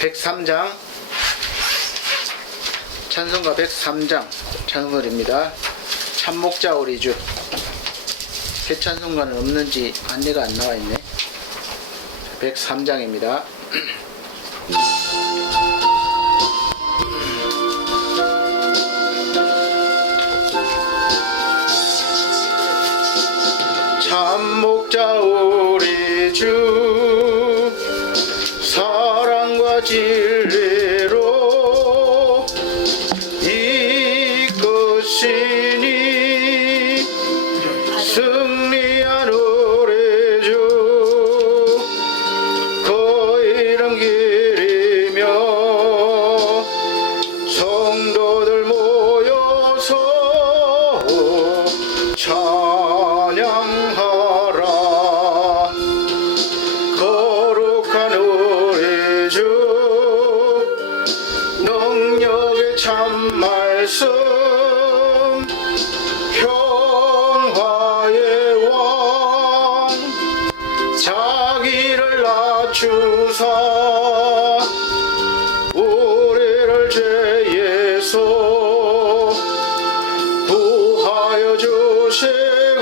103장 찬송가 103장 찬송가입니다. 참목자 오리주. 개찬송가는 없는지 안내가 안 나와 있네. 103장입니다. 참목자 오리주 사랑과 진리로 이끄시니 승리한 오리주 그 이름 기리며 성도들 모여서 찬양하라. 거룩한 우리 주 능력의 참말씀 평화의 왕 자기를 낮추사 우리를 죄에서 구하여 주시고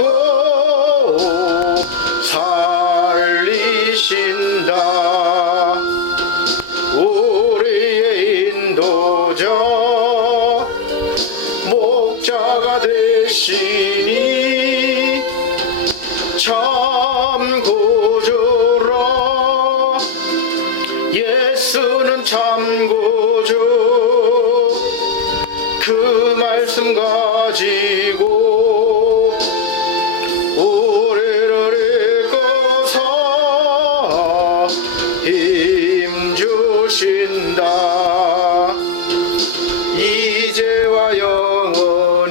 살리신다. 우리의 인도자 목자가 되시니 참 구주라. 예수는 참 구주 그 말씀 가지고 우리를 이끌어서 힘 주신다. 이제와 영원히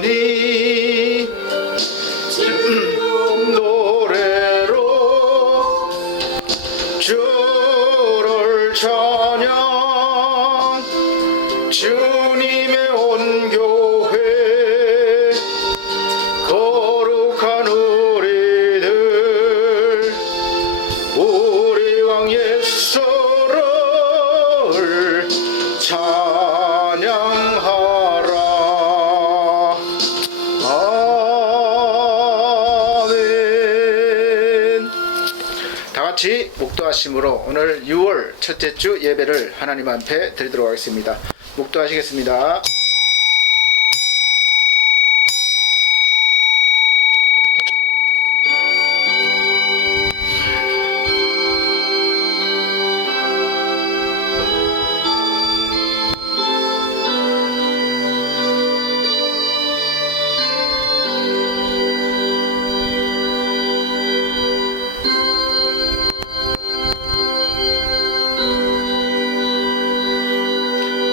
노래로 주를 찬양. 주님의 온 교회 거룩한 우리들 우리 왕 예수를 찬양하라. 아멘. 다같이 목도하심으로 오늘 6월 첫째 주 예배를 하나님 앞에 드리도록 하겠습니다. 목도하시겠습니다.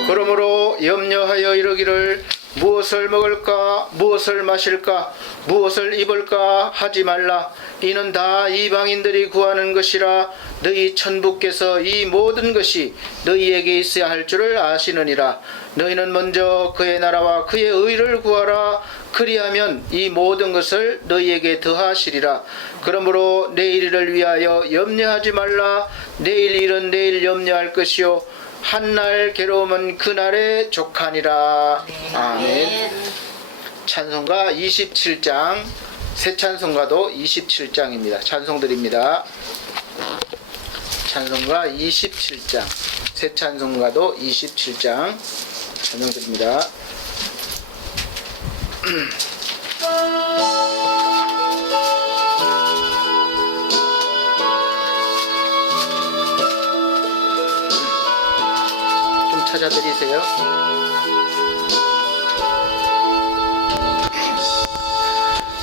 그러므로 염려하여 이르기를 무엇을 먹을까 무엇을 마실까 무엇을 입을까 하지 말라. 이는 다 이방인들이 구하는 것이라. 너희 천부께서 이 모든 것이 너희에게 있어야 할 줄을 아시느니라. 너희는 먼저 그의 나라와 그의 의를 구하라. 그리하면 이 모든 것을 너희에게 더하시리라. 그러므로 내일 일을 위하여 염려하지 말라. 내일 일은 내일 염려할 것이요 한날 괴로움은 그날에 족하니라. 아멘. 찬송가 27장 새 찬송가도 27장입니다. 찬송드립니다. 찬송가 27장 새 찬송가도 27장 찬송드립니다. 찾아드리세요.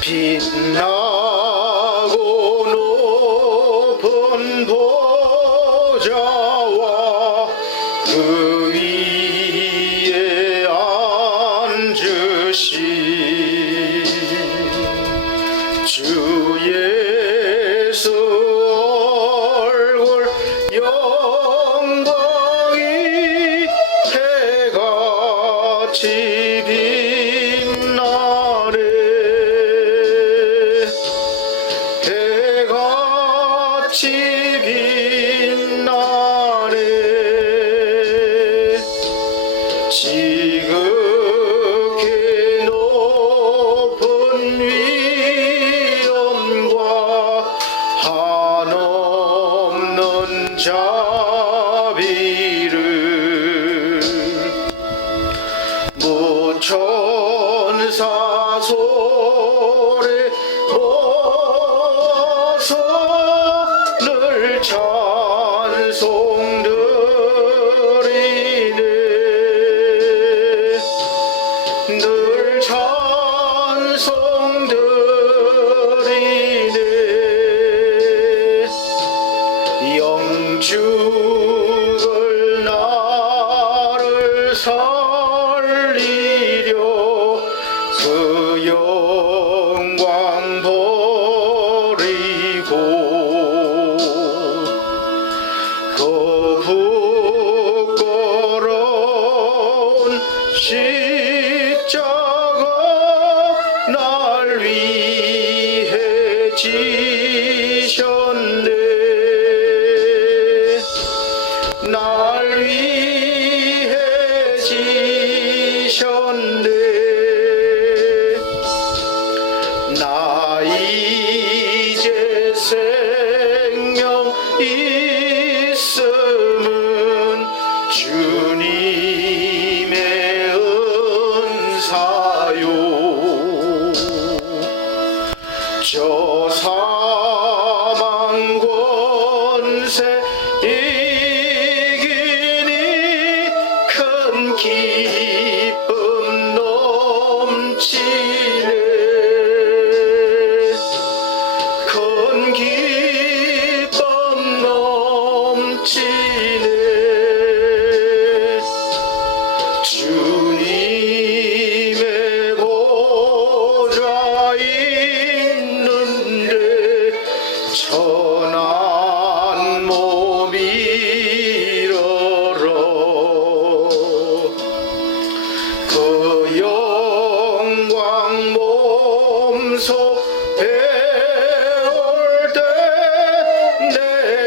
빛나고 높은 보좌와 그 위에 앉으신 주 예수 얼굴 영광이 해같이 빛나네. 해같이 빛나네. 지셨네. 날 위해 지셨네. 나 이제 생명 있음은 주님의 은사요. 저 사망 권세 이기니 큰 기쁨 넘치네. 큰 기쁨 넘치네. 주님의 보좌 있는데 천한 몸 이러러 그 영광 몸소 배울 때 내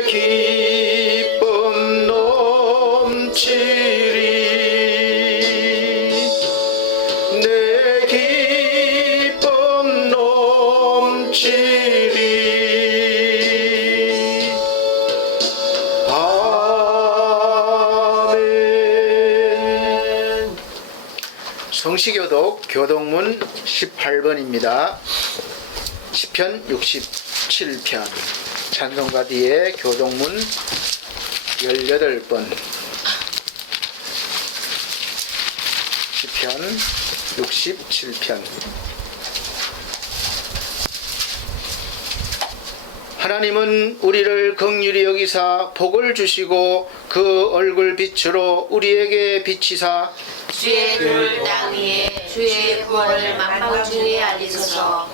기쁨 넘치리. 내 기쁨 넘치리. 아멘. 성시교독 교독문 18번입니다. 시편 67편 찬송가 뒤에 교독문 18번. 시편 67편. 하나님은 우리를 긍휼히 여기사 복을 주시고 그 얼굴 빛으로 우리에게 비치사 주의 눈을 땅 위에 주의 구원을 만방 중에 알리소서.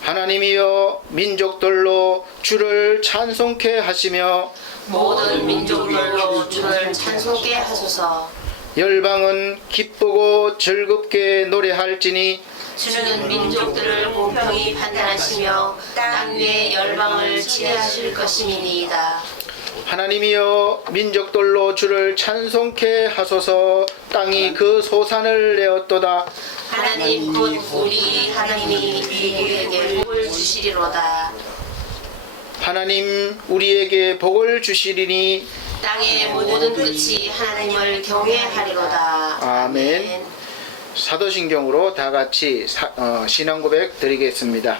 하나님이여 민족들로 주를 찬송케 하시며 모든 민족들로 주를 찬송케 하소서. 열방은 기쁘고 즐겁게 노래할지니 주는 민족들을 공평히 판단하시며 땅 위에 열방을 지배하실 것임이니이다. 하나님이여 민족들로 주를 찬송케 하소서. 땅이 그 소산을 내었도다. 하나님 곧 우리 하나님이 우리에게 복을 주시리로다. 하나님 우리에게 복을 주시리니 땅의 모든 끝이 하나님을 경외하리로다. 아멘. 사도신경으로 다 같이 신앙 고백 드리겠습니다.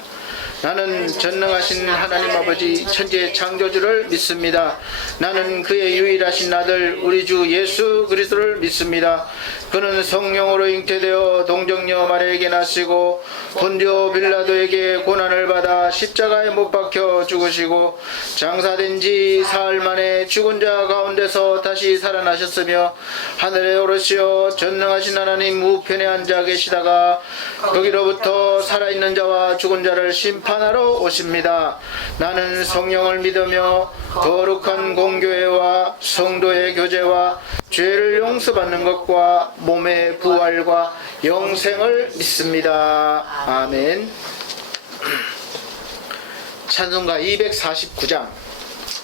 나는 전능하신 하나님 아버지 천지의 창조주를 믿습니다. 나는 그의 유일하신 아들 우리 주 예수 그리스도를 믿습니다. 그는 성령으로 잉태되어 동정녀 마리아에게 나시고 본디오 빌라도에게 고난을 받아 십자가에 못 박혀 죽으시고 장사된 지 사흘 만에 죽은 자 가운데서 다시 살아나셨으며 하늘에 오르시어 전능하신 하나님 우편에 앉아 계시다가 거기로부터 살아있는 자와 죽은 자를 심판하러 오십니다. 나는 성령을 믿으며 거룩한 공교회와 성도의 교제와 죄를 용서받는 것과 몸의 부활과 영생을 믿습니다. 아멘. 찬송가 249장,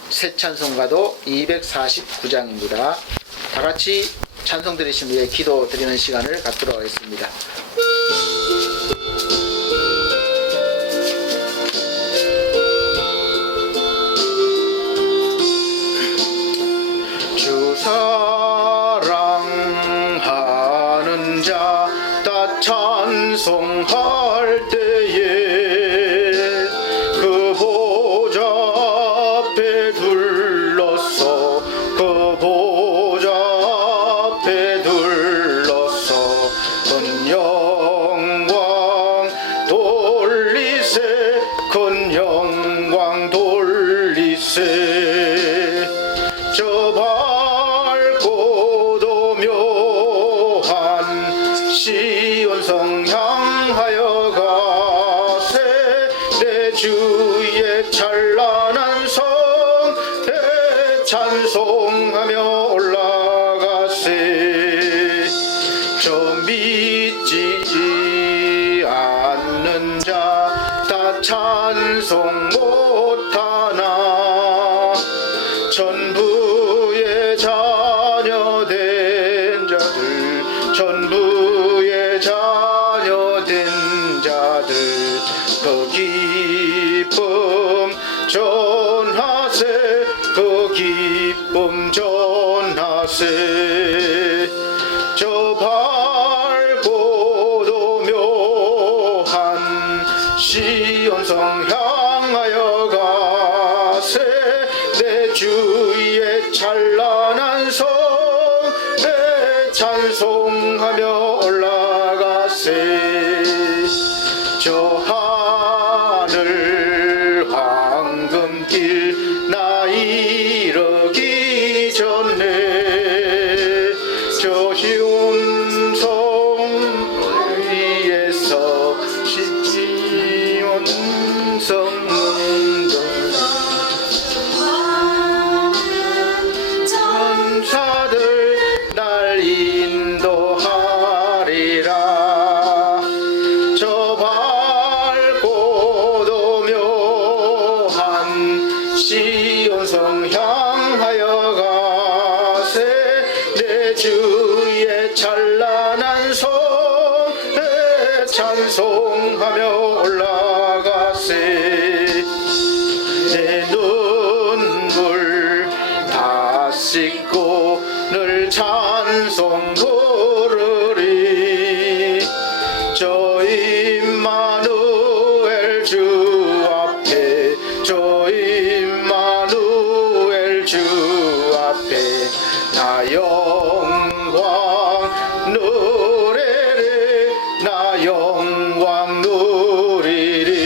새 찬송가도 249장입니다. 다 같이 찬송 드리신 후에 기도 드리는 시간을 갖도록 하겠습니다. 주 사랑하는 자 다 찬송할 때에 그 보좌 앞에 둘러서 그 보좌 앞에 둘러서 큰 영광 돌리세 큰 영광 돌리세 저 밝고도 묘한 시온성 향하여 가세 내 주의 찬란한 성에 찬송하며 올라가세 저 믿지 않는 자 다 찬송 못하나 전부의 자녀된 자들 전부의 자녀된 자들 그 기쁨 전하세 그 기쁨 전하세 저 밝고도 묘한 시온성 향하여 가세 내 주의 찬란한 성에 찬송하며 올라가세 저 하늘 황금길 나 이르기 전에 저 희운성 위에서 시온성 천사들 날 인도하리라 저 밝고도 묘한 시온성 향하여 가세 내 주의 찬란한 성에 찬송하며 올라가세 내 눈물 다 씻고 늘 찬송 부르리 저 임마누엘 주 앞에 저 임마누엘 주 앞에 나 영광 누리리 나 영광 누리리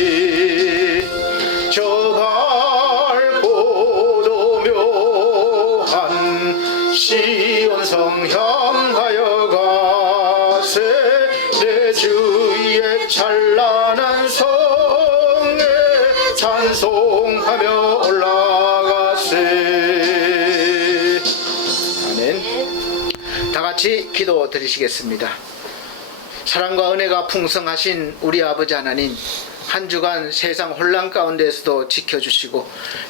저 밝고도 묘한 시온성 향하여 가세 내 주의 찬란한 성에 찬송하며 올라가세 아멘. 다 같이 기도 드리시겠습니다. 사랑과 은혜가 풍성하신 우리 아버지 하나님, 한 주간 세상 혼란 가운데에서도 지켜주시고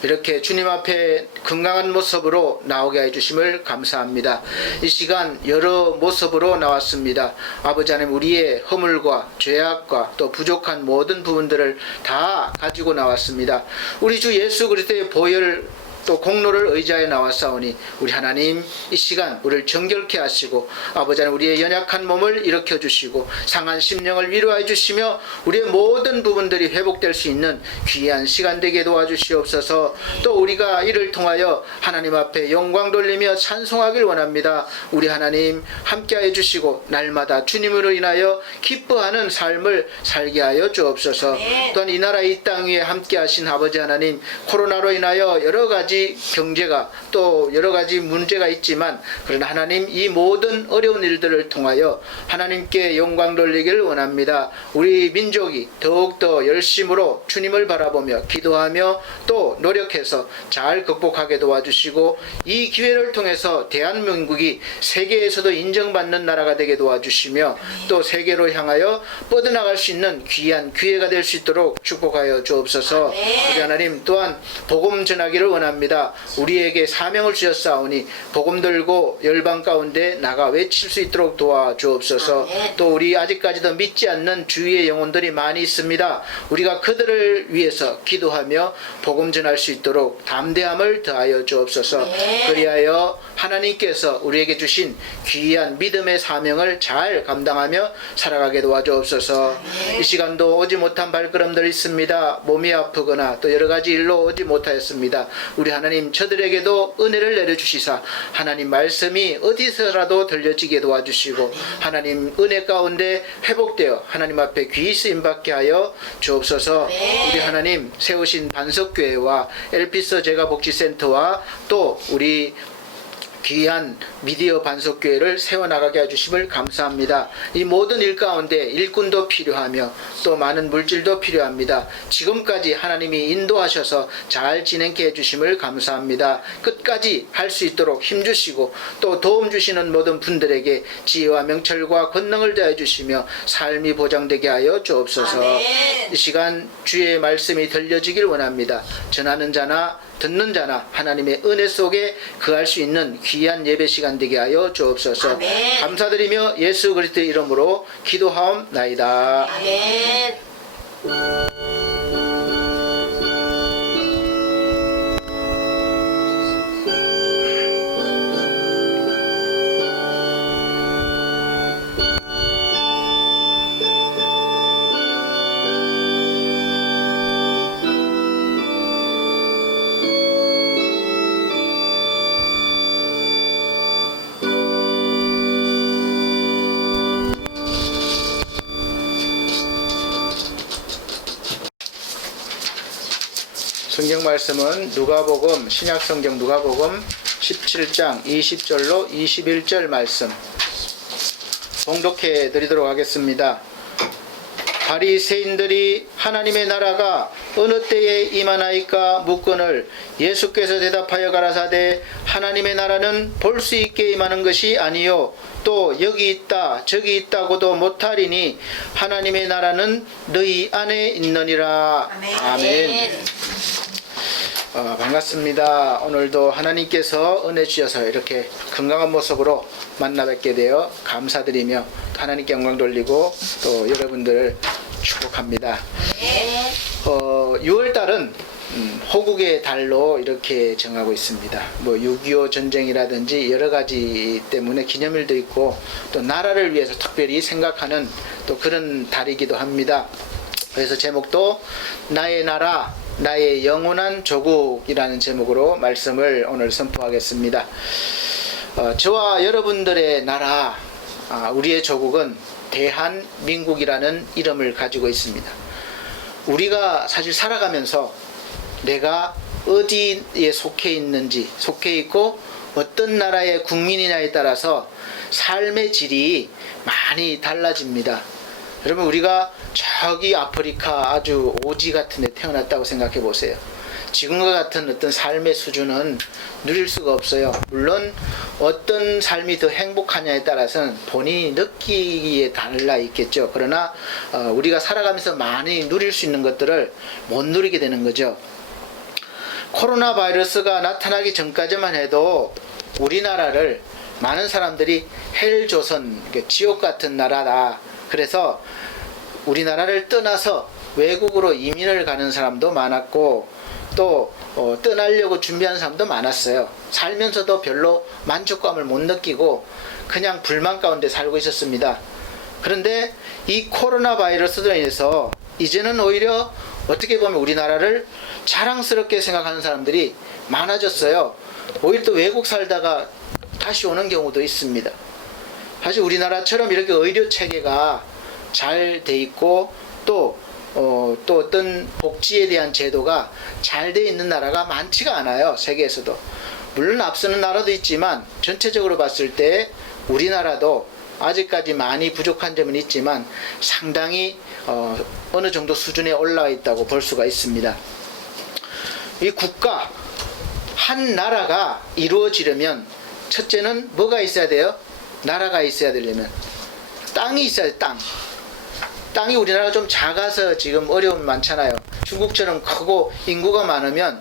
이렇게 주님 앞에 건강한 모습으로 나오게 해주심을 감사합니다. 이 시간 여러 모습으로 나왔습니다. 아버지 하나님, 우리의 허물과 죄악과 또 부족한 모든 부분들을 다 가지고 나왔습니다. 우리 주 예수 그리스도의 보혈 또 공로를 의지하여 나왔사오니 우리 하나님 이 시간 우리를 정결케 하시고 아버지 하나님 우리의 연약한 몸을 일으켜 주시고 상한 심령을 위로해 주시며 우리의 모든 부분들이 회복될 수 있는 귀한 시간 되게 도와주시옵소서. 또 우리가 이를 통하여 하나님 앞에 영광 돌리며 찬송하길 원합니다. 우리 하나님 함께하여 주시고 날마다 주님으로 인하여 기뻐하는 삶을 살게 하여 주옵소서. 또한 이 나라 이 땅 위에 함께하신 아버지 하나님, 코로나로 인하여 여러 가지 경제가 또 여러 가지 문제가 있지만 그러나 하나님 이 모든 어려운 일들을 통하여 하나님께 영광 돌리기를 원합니다. 우리 민족이 더욱더 열심으로 주님을 바라보며 기도하며 또 노력해서 잘 극복하게 도와주시고 이 기회를 통해서 대한민국이 세계에서도 인정받는 나라가 되게 도와주시며 또 세계로 향하여 뻗어나갈 수 있는 귀한 기회가 될 수 있도록 축복하여 주옵소서. 우리 하나님 또한 복음 전하기를 원합니다. 우리에게 사명을 주셨사오니 복음 들고 열방 가운데 나가 외칠 수 있도록 도와주옵소서. 또 우리 아직까지도 믿지 않는 주위의 영혼들이 많이 있습니다. 우리가 그들을 위해서 기도하며 복음 전할 수 있도록 담대함을 더하여 주옵소서. 그리하여 하나님께서 우리에게 주신 귀한 믿음의 사명을 잘 감당하며 살아가게 도와주옵소서. 이 시간도 오지 못한 발걸음들 있습니다. 몸이 아프거나 또 여러 가지 일로 오지 못하였습니다. 우리 하나님 저들에게도 은혜를 내려주시사 하나님 말씀이 어디서라도 들려지게 도와주시고 하나님 은혜 가운데 회복되어 하나님 앞에 귀 쓰임받게 하여 주옵소서. 우리 하나님 세우신 반석교회와 엘피스 제가복지센터와 또 우리 귀한 미디어 반석교회를 세워나가게 해주심을 감사합니다. 이 모든 일 가운데 일꾼도 필요하며 또 많은 물질도 필요합니다. 지금까지 하나님이 인도하셔서 잘 진행케 해주심을 감사합니다. 끝까지 할 수 있도록 힘주시고 또 도움 주시는 모든 분들에게 지혜와 명철과 권능을 더해 주시며 삶이 보장되게 하여 주옵소서. 아멘. 이 시간 주의 말씀이 들려지길 원합니다. 전하는 자나 듣는 자나 하나님의 은혜 속에 거할 수 있는 귀한 예배 시간 되게 하여 주옵소서. 아멘. 감사드리며 예수 그리스도의 이름으로 기도하옵나이다. 아멘. 성경 말씀은 누가복음 신약성경 누가복음 17장 20절로 21절 말씀 봉독해 드리도록 하겠습니다. 바리새인들이 하나님의 나라가 어느 때에 임하나이까 묻거늘 예수께서 대답하여 가라사대 하나님의 나라는 볼 수 있게 임하는 것이 아니요 또 여기 있다 저기 있다고도 못하리니 하나님의 나라는 너희 안에 있느니라. 아멘. 반갑습니다. 오늘도 하나님께서 은혜 주셔서 이렇게 건강한 모습으로 만나 뵙게 되어 감사드리며 하나님께 영광 돌리고 또 여러분들을 축복합니다. 6월달은 호국의 달로 이렇게 정하고 있습니다. 6.25 전쟁이라든지 여러 가지 때문에 기념일도 있고 또 나라를 위해서 특별히 생각하는 또 그런 달이기도 합니다. 그래서 제목도 나의 나라 나의 영원한 조국이라는 제목으로 말씀을 오늘 선포하겠습니다. 저와 여러분들의 나라, 우리의 조국은 대한민국이라는 이름을 가지고 있습니다. 우리가 사실 살아가면서 내가 어디에 속해 있는지, 속해 있고 어떤 나라의 국민이냐에 따라서 삶의 질이 많이 달라집니다. 여러분, 우리가 저기 아프리카 아주 오지 같은 데 태어났다고 생각해 보세요. 지금과 같은 어떤 삶의 수준은 누릴 수가 없어요. 물론 어떤 삶이 더 행복하냐에 따라서는 본인이 느끼기에 달라 있겠죠. 그러나 우리가 살아가면서 많이 누릴 수 있는 것들을 못 누리게 되는 거죠. 코로나 바이러스가 나타나기 전까지만 해도 우리나라를 많은 사람들이 헬조선, 지옥 같은 나라다. 그래서 우리나라를 떠나서 외국으로 이민을 가는 사람도 많았고 또 떠나려고 준비하는 사람도 많았어요. 살면서도 별로 만족감을 못 느끼고 그냥 불만 가운데 살고 있었습니다. 그런데 이 코로나 바이러스로 인해서 이제는 오히려 어떻게 보면 우리나라를 자랑스럽게 생각하는 사람들이 많아졌어요. 오히려 또 외국 살다가 다시 오는 경우도 있습니다. 사실 우리나라처럼 이렇게 의료 체계가 잘 돼 있고 또 어떤 복지에 대한 제도가 잘 돼 있는 나라가 많지가 않아요. 세계에서도. 물론 앞서는 나라도 있지만 전체적으로 봤을 때 우리나라도 아직까지 많이 부족한 점은 있지만 상당히 어느 정도 수준에 올라와 있다고 볼 수가 있습니다. 이 국가, 한 나라가 이루어지려면 첫째는 뭐가 있어야 돼요? 나라가 있어야 되려면 땅이 있어야 돼요. 땅이 우리나라가 좀 작아서 지금 어려움이 많잖아요. 중국처럼 크고 인구가 많으면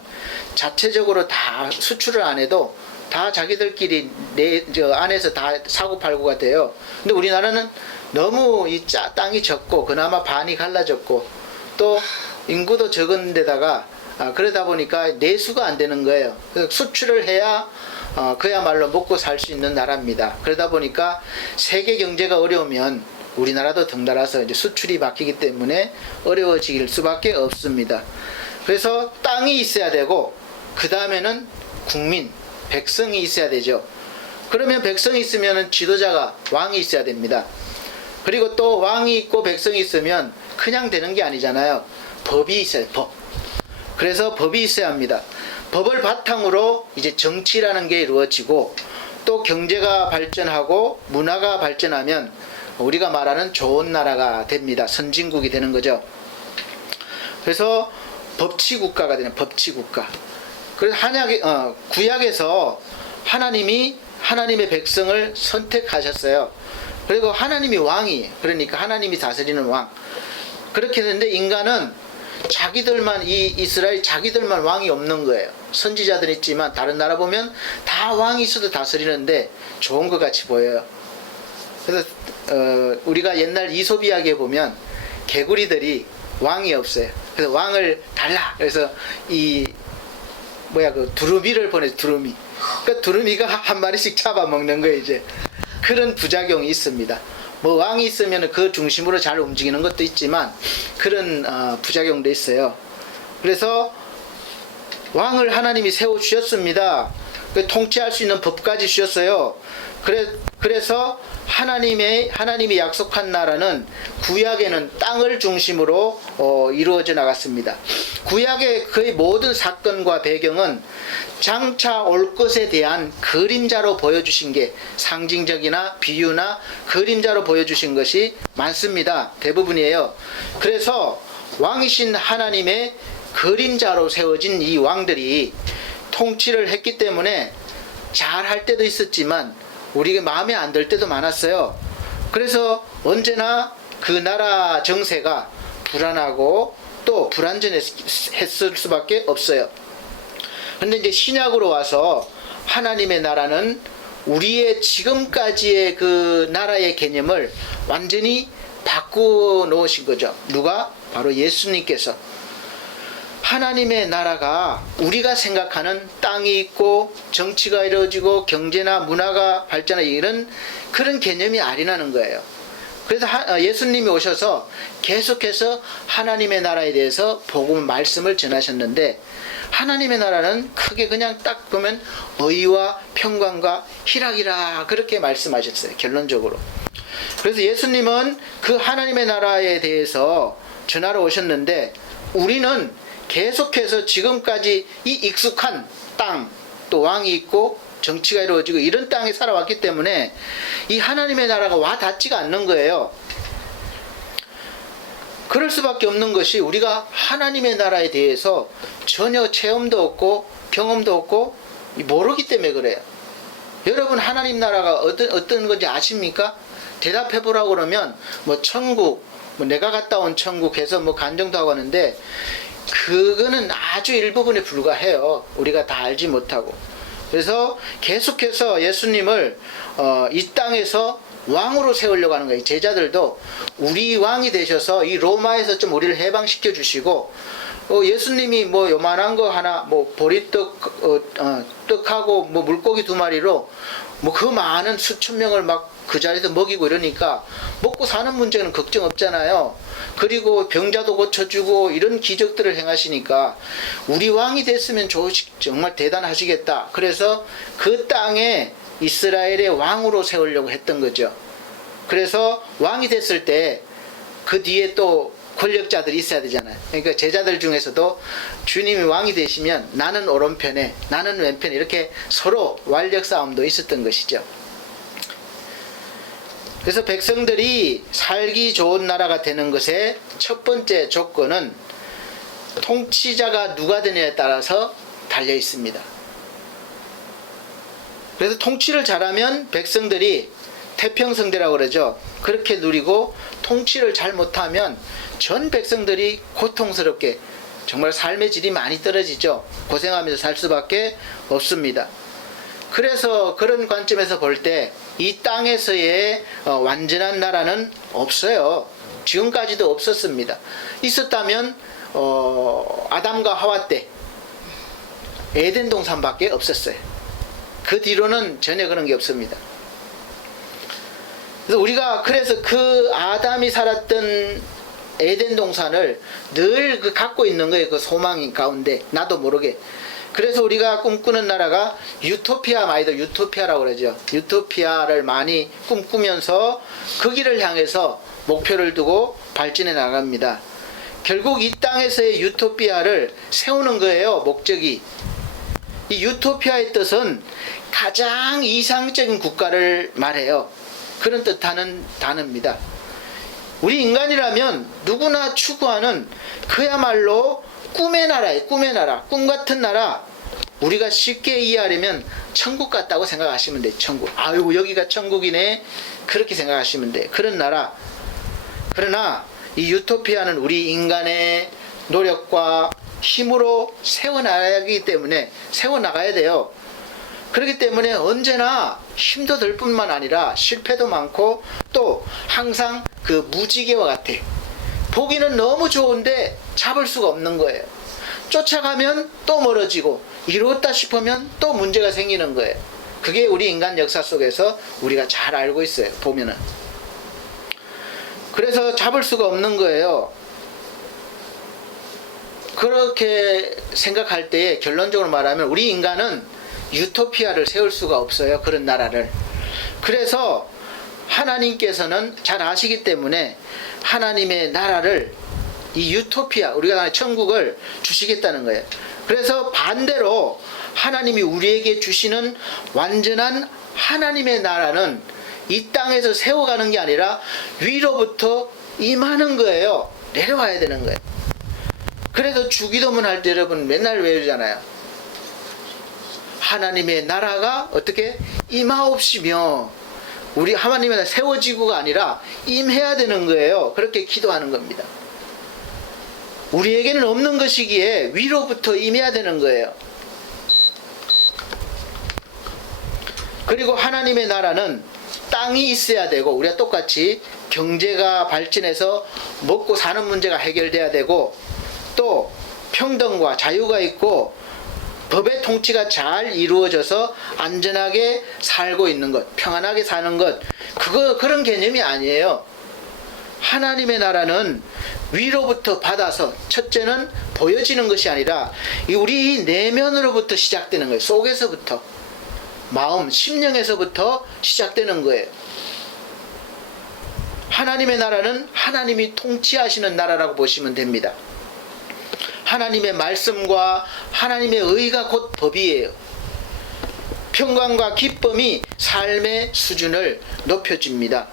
자체적으로 다 수출을 안 해도 다 자기들끼리 안에서 다 사고팔고가 돼요. 근데 우리나라는 너무 땅이 적고 그나마 반이 갈라졌고 또 인구도 적은 데다가 그러다 보니까 내수가 안 되는 거예요. 그래서 수출을 해야 그야말로 먹고 살 수 있는 나라입니다. 그러다 보니까 세계 경제가 어려우면 우리나라도 덩달아서 이제 수출이 막히기 때문에 어려워질 수밖에 없습니다. 그래서 땅이 있어야 되고 그 다음에는 국민, 백성이 있어야 되죠. 그러면 백성이 있으면 지도자가 왕이 있어야 됩니다. 그리고 또 왕이 있고 백성이 있으면 그냥 되는 게 아니잖아요. 법이 있어야 돼요. 법. 그래서 법이 있어야 합니다. 법을 바탕으로 이제 정치라는 게 이루어지고 또 경제가 발전하고 문화가 발전하면 우리가 말하는 좋은 나라가 됩니다. 선진국이 되는 거죠. 그래서 법치국가가 되는 법치국가. 그래서 구약에서 하나님이 하나님의 백성을 선택하셨어요. 그리고 하나님이 왕이에요. 그러니까 하나님이 다스리는 왕. 그렇게 되는데 인간은 자기들만, 이 이스라엘 자기들만 왕이 없는 거예요. 선지자들 있지만 다른 나라 보면 다 왕이 있어도 다스리는데 좋은 것 같이 보여요. 그래서 우리가 옛날 이솝 이야기에 보면 개구리들이 왕이 없어요. 그래서 왕을 달라. 그래서 그 두루미를 보내. 두루미. 그러니까 두루미가 한 마리씩 잡아먹는 거예요. 이제 그런 부작용이 있습니다. 뭐 왕이 있으면 그 중심으로 잘 움직이는 것도 있지만 그런 부작용도 있어요. 그래서 왕을 하나님이 세워 주셨습니다. 통치할 수 있는 법까지 주셨어요. 그래서 하나님이 약속한 나라는 구약에는 땅을 중심으로 이루어져 나갔습니다. 구약의 거의 모든 사건과 배경은 장차 올 것에 대한 그림자로 보여주신 게, 상징적이나 비유나 그림자로 보여주신 것이 많습니다. 대부분이에요. 그래서 왕이신 하나님의 그림자로 세워진 이 왕들이 통치를 했기 때문에 잘할 때도 있었지만 우리가 마음에 안 들 때도 많았어요. 그래서 언제나 그 나라 정세가 불안하고 또 불안전했을 수밖에 없어요. 그런데 이제 신약으로 와서 하나님의 나라는 우리의 지금까지의 그 나라의 개념을 완전히 바꾸어 놓으신 거죠. 누가? 바로 예수님께서. 하나님의 나라가 우리가 생각하는 땅이 있고 정치가 이루어지고 경제나 문화가 발전하는 이런 그런 개념이 아니라는 거예요. 그래서 예수님이 오셔서 계속해서 하나님의 나라에 대해서 복음 말씀을 전하셨는데, 하나님의 나라는 크게 그냥 딱 보면 의와 평강과 희락이라 그렇게 말씀하셨어요. 결론적으로. 그래서 예수님은 그 하나님의 나라에 대해서 전하러 오셨는데, 우리는 계속해서 지금까지 이 익숙한 땅, 또 왕이 있고 정치가 이루어지고 이런 땅에 살아왔기 때문에 이 하나님의 나라가 와 닿지가 않는 거예요. 그럴 수밖에 없는 것이 우리가 하나님의 나라에 대해서 전혀 체험도 없고 경험도 없고 모르기 때문에 그래요. 여러분, 하나님 나라가 어떤 건지 아십니까? 대답해 보라고 그러면 뭐 천국, 뭐 내가 갔다 온 천국 해서 뭐 간증도 하고 하는데 그거는 아주 일부분에 불과해요. 우리가 다 알지 못하고. 그래서 계속해서 예수님을 이 땅에서 왕으로 세우려고 하는 거예요. 제자들도 우리 왕이 되셔서 이 로마에서 좀 우리를 해방시켜 주시고, 예수님이 뭐 요만한 거 하나, 뭐 보리떡 떡하고 뭐 물고기 2마리로 뭐 그 많은 수천 명을 막 그 자리에서 먹이고 이러니까 먹고 사는 문제는 걱정 없잖아요. 그리고 병자도 고쳐주고 이런 기적들을 행하시니까 우리 왕이 됐으면 정말 대단하시겠다. 그래서 그 땅에 이스라엘의 왕으로 세우려고 했던 거죠. 그래서 왕이 됐을 때 그 뒤에 또 권력자들이 있어야 되잖아요. 그러니까 제자들 중에서도 주님이 왕이 되시면 나는 오른편에 나는 왼편에 이렇게 서로 완력 싸움도 있었던 것이죠. 그래서 백성들이 살기 좋은 나라가 되는 것의 첫 번째 조건은 통치자가 누가 되느냐에 따라서 달려 있습니다. 그래서 통치를 잘하면 백성들이 태평성대라고 그러죠. 그렇게 누리고, 통치를 잘 못하면 전 백성들이 고통스럽게 정말 삶의 질이 많이 떨어지죠. 고생하면서 살 수밖에 없습니다. 그래서 그런 관점에서 볼 때 이 땅에서의 완전한 나라는 없어요. 지금까지도 없었습니다. 있었다면 아담과 하와 때 에덴 동산밖에 없었어요. 그 뒤로는 전혀 그런 게 없습니다. 그래서 우리가 그 아담이 살았던 에덴 동산을 늘 갖고 있는 거예요. 그 소망 가운데 나도 모르게. 그래서 우리가 꿈꾸는 나라가 유토피아, 많이들 유토피아라고 그러죠. 유토피아를 많이 꿈꾸면서 그 길을 향해서 목표를 두고 발전해 나갑니다. 결국 이 땅에서의 유토피아를 세우는 거예요. 목적이. 이 유토피아의 뜻은 가장 이상적인 국가를 말해요. 그런 뜻하는 단어입니다. 우리 인간이라면 누구나 추구하는 그야말로 꿈의 나라예요. 꿈의 나라, 꿈 같은 나라. 우리가 쉽게 이해하려면 천국 같다고 생각하시면 돼요. 천국. 아이고 여기가 천국이네. 그렇게 생각하시면 돼요. 그런 나라. 그러나 이 유토피아는 우리 인간의 노력과 힘으로 세워나가기 때문에 세워나가야 돼요. 그렇기 때문에 언제나 힘도 들 뿐만 아니라 실패도 많고 또 항상 그 무지개와 같아. 보기는 너무 좋은데 잡을 수가 없는 거예요. 쫓아가면 또 멀어지고 이루었다 싶으면 또 문제가 생기는 거예요. 그게 우리 인간 역사 속에서 우리가 잘 알고 있어요. 보면은. 그래서 잡을 수가 없는 거예요. 그렇게 생각할 때 결론적으로 말하면 우리 인간은 유토피아를 세울 수가 없어요. 그런 나라를. 그래서 하나님께서는 잘 아시기 때문에 하나님의 나라를 이 유토피아, 우리가 천국을 주시겠다는 거예요. 그래서 반대로 하나님이 우리에게 주시는 완전한 하나님의 나라는 이 땅에서 세워가는 게 아니라 위로부터 임하는 거예요. 내려와야 되는 거예요. 그래서 주기도문 할 때 여러분 맨날 외우잖아요. 하나님의 나라가 어떻게 임하옵시며, 우리 하나님의 나라 세워지고가 아니라 임해야 되는 거예요. 그렇게 기도하는 겁니다. 우리에게는 없는 것이기에 위로부터 임해야 되는 거예요. 그리고 하나님의 나라는 땅이 있어야 되고, 우리가 똑같이 경제가 발전해서 먹고 사는 문제가 해결돼야 되고, 또 평등과 자유가 있고 법의 통치가 잘 이루어져서 안전하게 살고 있는 것, 평안하게 사는 것, 그런 개념이 아니에요. 하나님의 나라는 위로부터 받아서 첫째는 보여지는 것이 아니라 우리 내면으로부터 시작되는 거예요. 속에서부터, 마음, 심령에서부터 시작되는 거예요. 하나님의 나라는 하나님이 통치하시는 나라라고 보시면 됩니다. 하나님의 말씀과 하나님의 의가 곧 법이에요. 평강과 기쁨이 삶의 수준을 높여줍니다.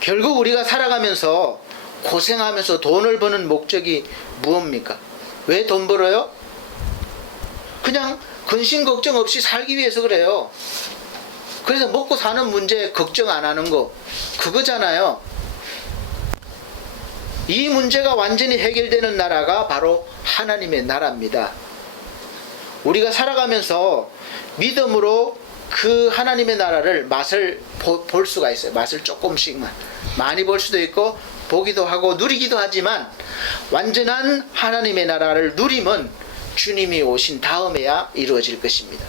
결국 우리가 살아가면서 고생하면서 돈을 버는 목적이 무엇입니까? 왜 돈 벌어요? 그냥 근심 걱정 없이 살기 위해서 그래요. 그래서 먹고 사는 문제 걱정 안 하는 거, 그거잖아요. 이 문제가 완전히 해결되는 나라가 바로 하나님의 나라입니다. 우리가 살아가면서 믿음으로 그 하나님의 나라를 맛을 볼 수가 있어요. 맛을 조금씩만. 많이 볼 수도 있고 보기도 하고 누리기도 하지만, 완전한 하나님의 나라를 누림은 주님이 오신 다음에야 이루어질 것입니다.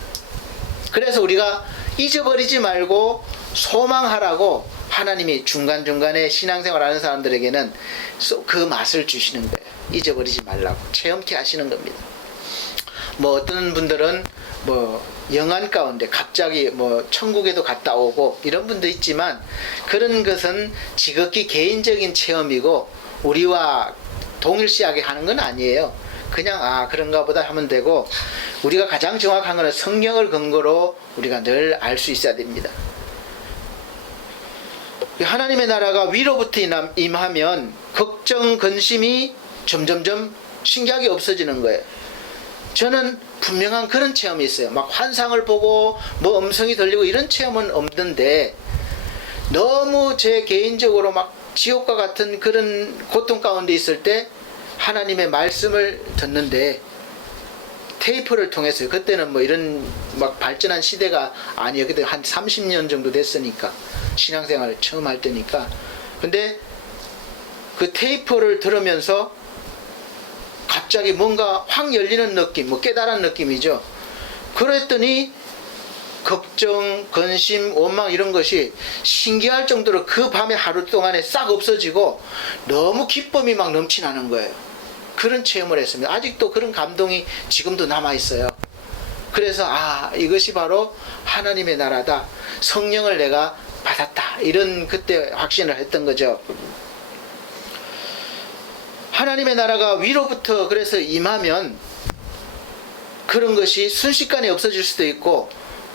그래서 우리가 잊어버리지 말고 소망하라고 하나님이 중간중간에 신앙생활 하는 사람들에게는 그 맛을 주시는 거예요. 잊어버리지 말라고 체험케 하시는 겁니다. 뭐 어떤 분들은 뭐 영안 가운데 갑자기 뭐 천국에도 갔다 오고 이런 분도 있지만, 그런 것은 지극히 개인적인 체험이고 우리와 동일시하게 하는 건 아니에요. 그냥 그런가 보다 하면 되고, 우리가 가장 정확한 것은 성경을 근거로 우리가 늘 알 수 있어야 됩니다. 하나님의 나라가 위로부터 임하면 걱정, 근심이 점점점 신기하게 없어지는 거예요. 저는 분명한 그런 체험이 있어요. 막 환상을 보고 뭐 음성이 들리고 이런 체험은 없는데, 너무 제 개인적으로 막 지옥과 같은 그런 고통 가운데 있을 때 하나님의 말씀을 듣는데, 테이프를 통해서요. 그때는 뭐 이런 막 발전한 시대가 아니에요. 그때 한 30년 정도 됐으니까, 신앙생활을 처음 할 때니까. 근데 그 테이프를 들으면서 갑자기 뭔가 확 열리는 느낌, 뭐 깨달은 느낌이죠. 그랬더니 걱정, 근심, 원망 이런 것이 신기할 정도로 그 밤에 하루 동안에 싹 없어지고 너무 기쁨이 막 넘치나는 거예요. 그런 체험을 했습니다. 아직도 그런 감동이 지금도 남아있어요. 그래서 이것이 바로 하나님의 나라다, 성령을 내가 받았다, 이런 그때 확신을 했던 거죠. 하나님의 나라가 위로부터 그래서 임하면 그런 것이 순식간에 없어질 수도 있고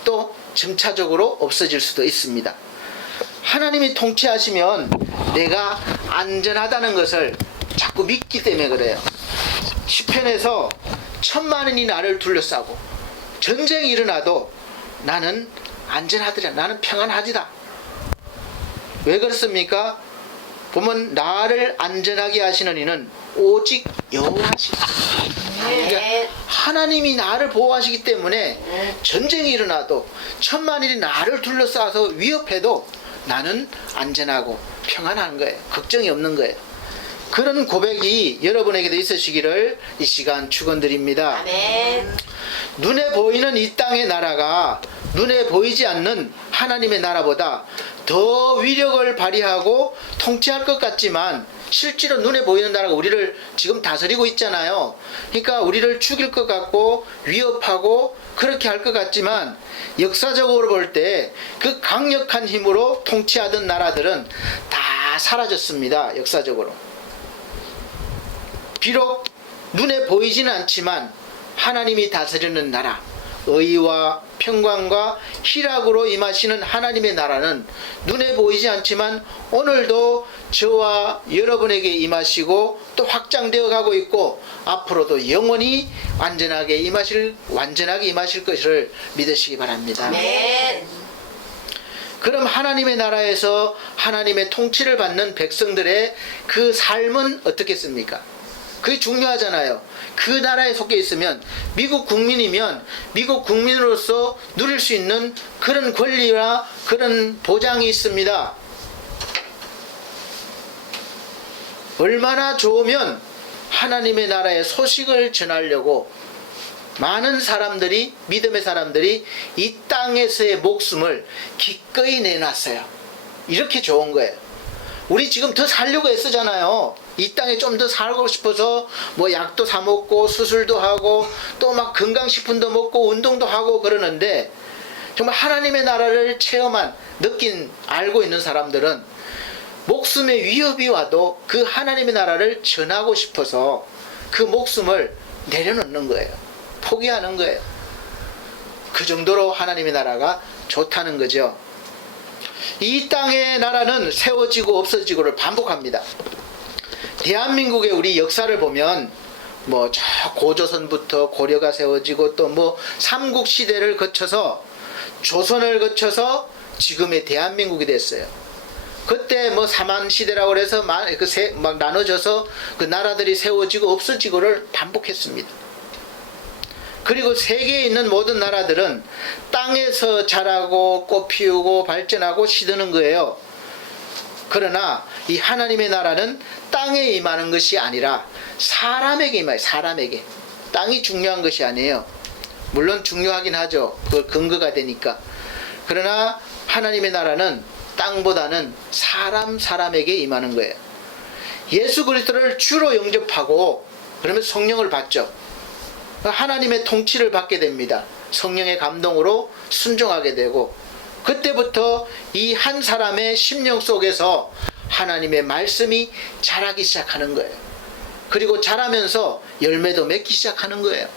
또 점차적으로 없어질 수도 있습니다. 하나님이 통치하시면 내가 안전하다는 것을 자꾸 믿기 때문에 그래요. 시편에서 천만인이 나를 둘러싸고 전쟁이 일어나도 나는 안전하더라. 나는 평안하지다. 왜 그렇습니까? 보면 나를 안전하게 하시는 이는 오직 여호와시다. 그러니까 하나님이 나를 보호하시기 때문에 전쟁이 일어나도 천만인이 나를 둘러싸서 위협해도 나는 안전하고 평안한 거예요. 걱정이 없는 거예요. 그런 고백이 여러분에게도 있으시기를 이 시간 축원드립니다. 아멘. 눈에 보이는 이 땅의 나라가 눈에 보이지 않는 하나님의 나라보다 더 위력을 발휘하고 통치할 것 같지만 실제로 눈에 보이는 나라가 우리를 지금 다스리고 있잖아요. 그러니까 우리를 죽일 것 같고 위협하고 그렇게 할 것 같지만 역사적으로 볼 때 그 강력한 힘으로 통치하던 나라들은 다 사라졌습니다. 역사적으로. 비록 눈에 보이지는 않지만 하나님이 다스리는 나라, 의와 평강과 희락으로 임하시는 하나님의 나라는 눈에 보이지 않지만 오늘도 저와 여러분에게 임하시고 또 확장되어 가고 있고 앞으로도 영원히 완전하게 임하실 것을 믿으시기 바랍니다. 아멘. 그럼 하나님의 나라에서 하나님의 통치를 받는 백성들의 그 삶은 어떻겠습니까? 그게 중요하잖아요. 그 나라에 속해 있으면 미국 국민이면 미국 국민으로서 누릴 수 있는 그런 권리와 그런 보장이 있습니다. 얼마나 좋으면 하나님의 나라의 소식을 전하려고 많은 사람들이, 믿음의 사람들이 이 땅에서의 목숨을 기꺼이 내놨어요. 이렇게 좋은 거예요. 우리 지금 더 살려고 애쓰잖아요. 이 땅에 좀 더 살고 싶어서 뭐 약도 사 먹고 수술도 하고 또 막 건강식품도 먹고 운동도 하고 그러는데 정말 하나님의 나라를 알고 있는 사람들은 목숨의 위협이 와도 그 하나님의 나라를 전하고 싶어서 그 목숨을 내려놓는 거예요. 포기하는 거예요. 그 정도로 하나님의 나라가 좋다는 거죠. 이 땅의 나라는 세워지고 없어지고를 반복합니다. 대한민국의 우리 역사를 보면 뭐 저 고조선부터 고려가 세워지고 또 뭐 삼국시대를 거쳐서 조선을 거쳐서 지금의 대한민국이 됐어요. 그때 뭐 사만시대라고 그래서 막 나눠져서 그 나라들이 세워지고 없어지고를 반복했습니다. 그리고 세계에 있는 모든 나라들은 땅에서 자라고 꽃 피우고 발전하고 시드는 거예요. 그러나 이 하나님의 나라는 땅에 임하는 것이 아니라 사람에게 임해요. 사람에게. 땅이 중요한 것이 아니에요. 물론 중요하긴 하죠. 그걸 근거가 되니까. 그러나 하나님의 나라는 땅보다는 사람에게 임하는 거예요. 예수 그리스도를 주로 영접하고 그러면 성령을 받죠. 하나님의 통치를 받게 됩니다. 성령의 감동으로 순종하게 되고 그때부터 이 한 사람의 심령 속에서 하나님의 말씀이 자라기 시작하는 거예요. 그리고 자라면서 열매도 맺기 시작하는 거예요.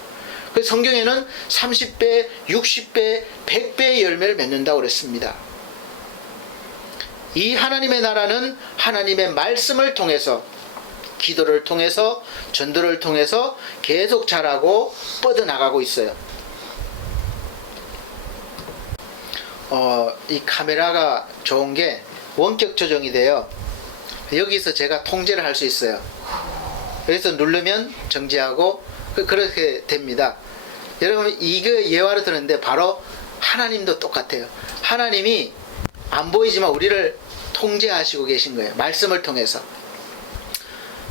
그 성경에는 30배, 60배, 100배의 열매를 맺는다고 그랬습니다. 이 하나님의 나라는 하나님의 말씀을 통해서 기도를 통해서 전도를 통해서 계속 자라고 뻗어나가고 있어요. 이 카메라가 좋은 게 원격 조정이 돼요. 여기서 제가 통제를 할 수 있어요. 여기서 누르면 정지하고 그렇게 됩니다. 여러분 이거 예화를 드는데 바로 하나님도 똑같아요. 하나님이 안 보이지만 우리를 통제하시고 계신 거예요. 말씀을 통해서.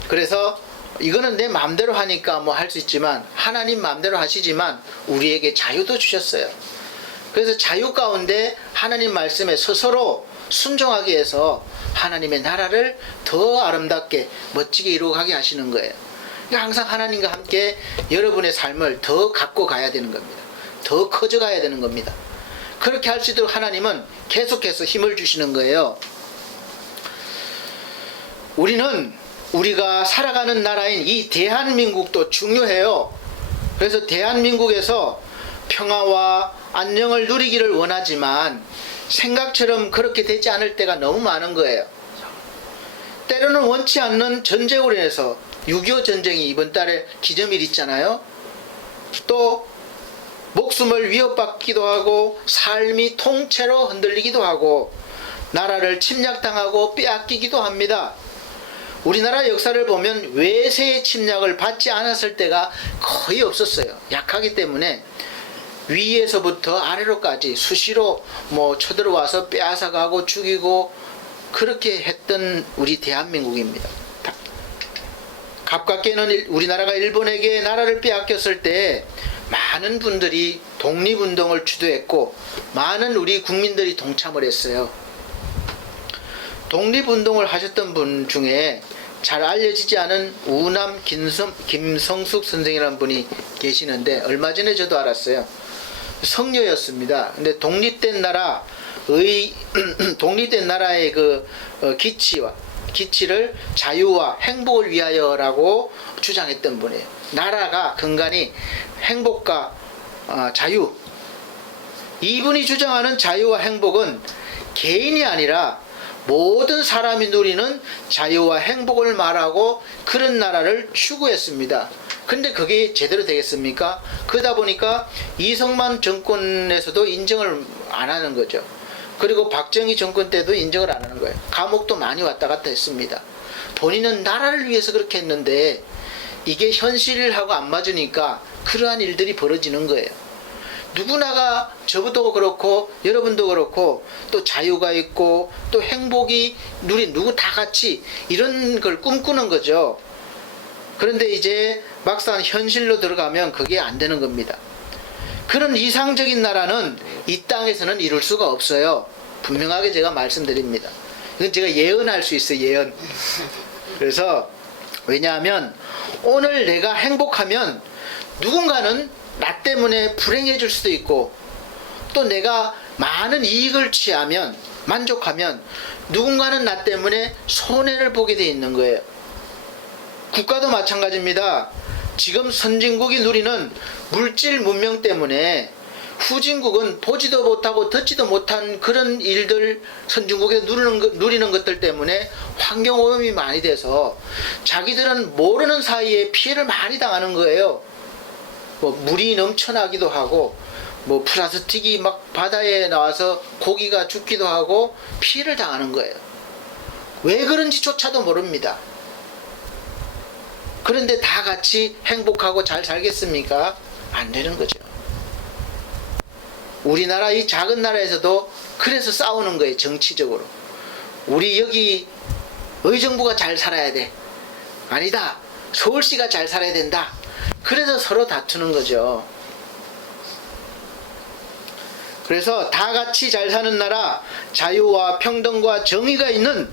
그래서 이거는 내 마음대로 하니까 뭐 할 수 있지만 하나님 마음대로 하시지만 우리에게 자유도 주셨어요. 그래서 자유 가운데 하나님 말씀에 스스로 순종하기 위해서 하나님의 나라를 더 아름답게 멋지게 이루어가게 하시는 거예요. 그러니까 항상 하나님과 함께 여러분의 삶을 더 갖고 가야 되는 겁니다. 더 커져가야 되는 겁니다. 그렇게 할 수 있도록 하나님은 계속해서 힘을 주시는 거예요. 우리가 살아가는 나라인 이 대한민국도 중요해요. 그래서 대한민국에서 평화와 안녕을 누리기를 원하지만 생각처럼 그렇게 되지 않을 때가 너무 많은 거예요. 때로는 원치 않는 전쟁으로 인해서 6.25 전쟁이 이번 달에 기념일 있잖아요. 또 목숨을 위협받기도 하고 삶이 통째로 흔들리기도 하고 나라를 침략당하고 빼앗기기도 합니다. 우리나라 역사를 보면 외세의 침략을 받지 않았을 때가 거의 없었어요. 약하기 때문에 위에서부터 아래로까지 수시로 쳐들어와서 빼앗아가고 죽이고 그렇게 했던 우리 대한민국입니다. 가깝게는 우리나라가 일본에게 나라를 빼앗겼을 때 많은 분들이 독립운동을 주도했고 많은 우리 국민들이 동참을 했어요. 독립운동을 하셨던 분 중에 잘 알려지지 않은 우남 김성숙 선생이라는 분이 계시는데 얼마 전에 저도 알았어요. 성녀였습니다. 근데 독립된 나라의 기치를 자유와 행복을 위하여라고 주장했던 분이에요. 나라가 근간이 행복과 자유. 이분이 주장하는 자유와 행복은 개인이 아니라 모든 사람이 누리는 자유와 행복을 말하고 그런 나라를 추구했습니다. 근데 그게 제대로 되겠습니까? 그러다 보니까 이승만 정권에서도 인정을 안 하는 거죠. 그리고 박정희 정권 때도 인정을 안 하는 거예요. 감옥도 많이 왔다 갔다 했습니다. 본인은 나라를 위해서 그렇게 했는데 이게 현실하고 안 맞으니까 그러한 일들이 벌어지는 거예요. 누구나가 저도 그렇고 여러분도 그렇고 또 자유가 있고 또 행복이 누구 다 같이 이런 걸 꿈꾸는 거죠. 그런데 이제 막상 현실로 들어가면 그게 안 되는 겁니다. 그런 이상적인 나라는 이 땅에서는 이룰 수가 없어요. 분명하게 제가 말씀드립니다. 이건 제가 예언할 수 있어요. 예언. 그래서 왜냐하면 오늘 내가 행복하면 누군가는 나 때문에 불행해질 수도 있고 또 내가 많은 이익을 취하면 만족하면 누군가는 나 때문에 손해를 보게 돼 있는 거예요. 국가도 마찬가지입니다. 지금 선진국이 누리는 물질 문명 때문에 후진국은 보지도 못하고 듣지도 못한 그런 일들 선진국에 누리는 것들 때문에 환경오염이 많이 돼서 자기들은 모르는 사이에 피해를 많이 당하는 거예요. 물이 넘쳐나기도 하고 플라스틱이 막 바다에 나와서 고기가 죽기도 하고 피해를 당하는 거예요. 왜 그런지조차도 모릅니다. 그런데 다 같이 행복하고 잘 살겠습니까? 안 되는 거죠. 우리나라 이 작은 나라에서도 그래서 싸우는 거예요. 정치적으로. 우리 여기 의정부가 잘 살아야 돼. 아니다. 서울시가 잘 살아야 된다. 그래서 서로 다투는 거죠. 그래서 다 같이 잘 사는 나라, 자유와 평등과 정의가 있는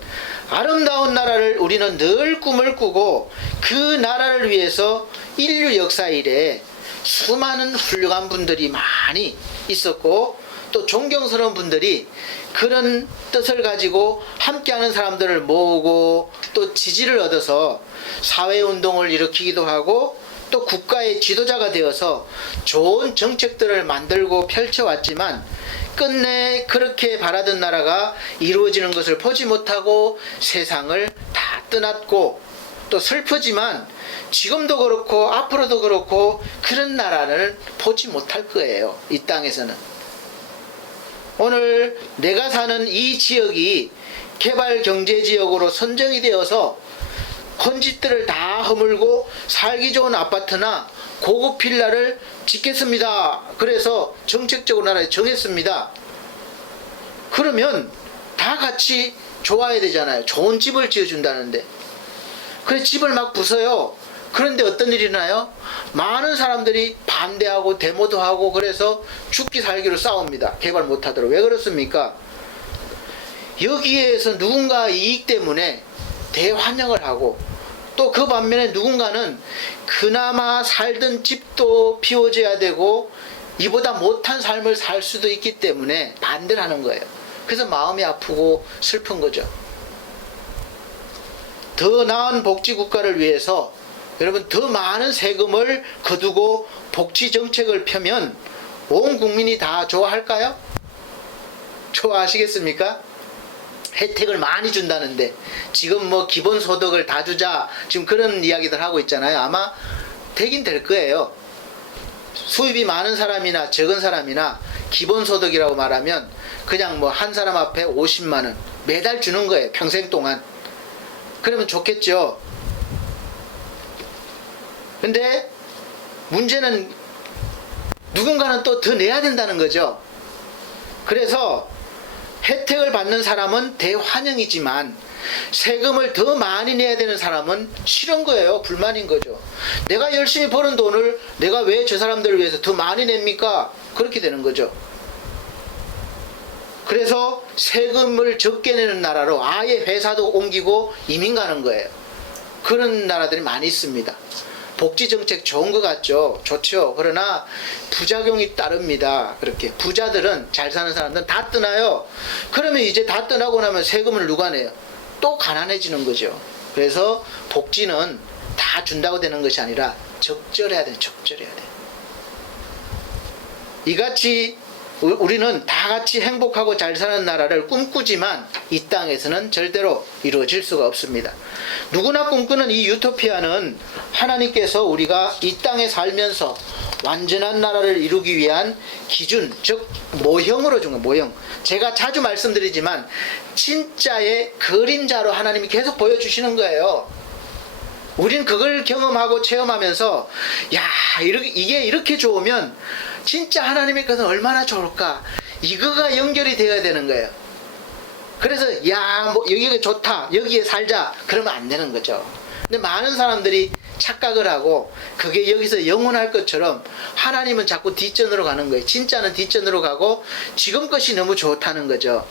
아름다운 나라를 우리는 늘 꿈을 꾸고 그 나라를 위해서 인류 역사 이래 수많은 훌륭한 분들이 많이 있었고 또 존경스러운 분들이 그런 뜻을 가지고 함께하는 사람들을 모으고 또 지지를 얻어서 사회운동을 일으키기도 하고 또 국가의 지도자가 되어서 좋은 정책들을 만들고 펼쳐왔지만 끝내 그렇게 바라던 나라가 이루어지는 것을 보지 못하고 세상을 다 떠났고 또 슬프지만 지금도 그렇고 앞으로도 그렇고 그런 나라를 보지 못할 거예요. 이 땅에서는. 오늘 내가 사는 이 지역이 개발경제지역으로 선정이 되어서 헌집들을 다 허물고 살기 좋은 아파트나 고급 빌라를 짓겠습니다. 그래서 정책적으로 나라에 정했습니다. 그러면 다 같이 좋아야 되잖아요. 좋은 집을 지어준다는데. 그래서 집을 막 부숴요. 그런데 어떤 일이 나요? 많은 사람들이 반대하고 데모도 하고 그래서 죽기 살기로 싸웁니다. 개발 못하도록. 왜 그렇습니까? 여기에서 누군가 이익 때문에 대환영을 하고 또 그 반면에 누군가는 그나마 살던 집도 비워줘야 되고 이보다 못한 삶을 살 수도 있기 때문에 반대를 하는 거예요. 그래서 마음이 아프고 슬픈 거죠. 더 나은 복지국가를 위해서 여러분, 더 많은 세금을 거두고 복지 정책을 펴면 온 국민이 다 좋아할까요? 좋아하시겠습니까? 혜택을 많이 준다는데 지금 뭐 기본소득을 다 주자 지금 그런 이야기들 하고 있잖아요. 아마 되긴 될 거예요. 수입이 많은 사람이나 적은 사람이나 기본소득이라고 말하면 그냥 뭐 한 사람 앞에 50만 원 매달 주는 거예요. 평생 동안. 그러면 좋겠죠. 근데 문제는 누군가는 또 더 내야 된다는 거죠. 그래서 혜택을 받는 사람은 대환영이지만 세금을 더 많이 내야 되는 사람은 싫은 거예요. 불만인 거죠. 내가 열심히 버는 돈을 내가 왜 저 사람들을 위해서 더 많이 냅니까? 그렇게 되는 거죠. 그래서 세금을 적게 내는 나라로 아예 회사도 옮기고 이민 가는 거예요. 그런 나라들이 많이 있습니다. 복지정책 좋은 것 같죠? 좋죠. 그러나 부작용이 따릅니다. 그렇게 부자들은, 잘 사는 사람들은 다 떠나요. 그러면 이제 다 떠나고 나면 세금을 누가 내요? 또 가난해지는 거죠. 그래서 복지는 다 준다고 되는 것이 아니라 적절해야 돼. 적절해야 돼. 이같이 우리는 다 같이 행복하고 잘 사는 나라를 꿈꾸지만 이 땅에서는 절대로 이루어질 수가 없습니다. 누구나 꿈꾸는 이 유토피아는 하나님께서 우리가 이 땅에 살면서 완전한 나라를 이루기 위한 기준, 즉 모형으로 준 거예요. 모형. 제가 자주 말씀드리지만 진짜의 그림자로 하나님이 계속 보여주시는 거예요. 우린 그걸 경험하고 체험하면서 이게 이렇게 좋으면 진짜 하나님의 것은 얼마나 좋을까, 이거가 연결이 되어야 되는 거예요. 그래서 여기가 좋다, 여기에 살자, 그러면 안 되는 거죠. 근데 많은 사람들이 착각을 하고 그게 여기서 영원할 것처럼 하나님은 자꾸 뒷전으로 가는 거예요. 진짜는 뒷전으로 가고 지금 것이 너무 좋다는 거죠.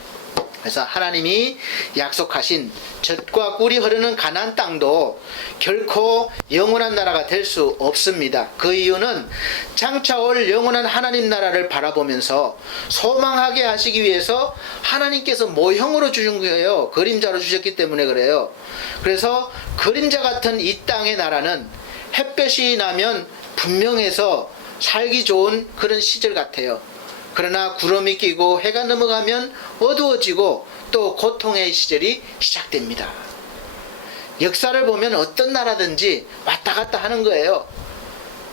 그래서 하나님이 약속하신 젖과 꿀이 흐르는 가나안 땅도 결코 영원한 나라가 될 수 없습니다. 그 이유는 장차 올 영원한 하나님 나라를 바라보면서 소망하게 하시기 위해서 하나님께서 모형으로 주신 거예요. 그림자로 주셨기 때문에 그래요. 그래서 그림자 같은 이 땅의 나라는 햇볕이 나면 분명해서 살기 좋은 그런 시절 같아요. 그러나 구름이 끼고 해가 넘어가면 어두워지고 또 고통의 시절이 시작됩니다. 역사를 보면 어떤 나라든지 왔다 갔다 하는 거예요.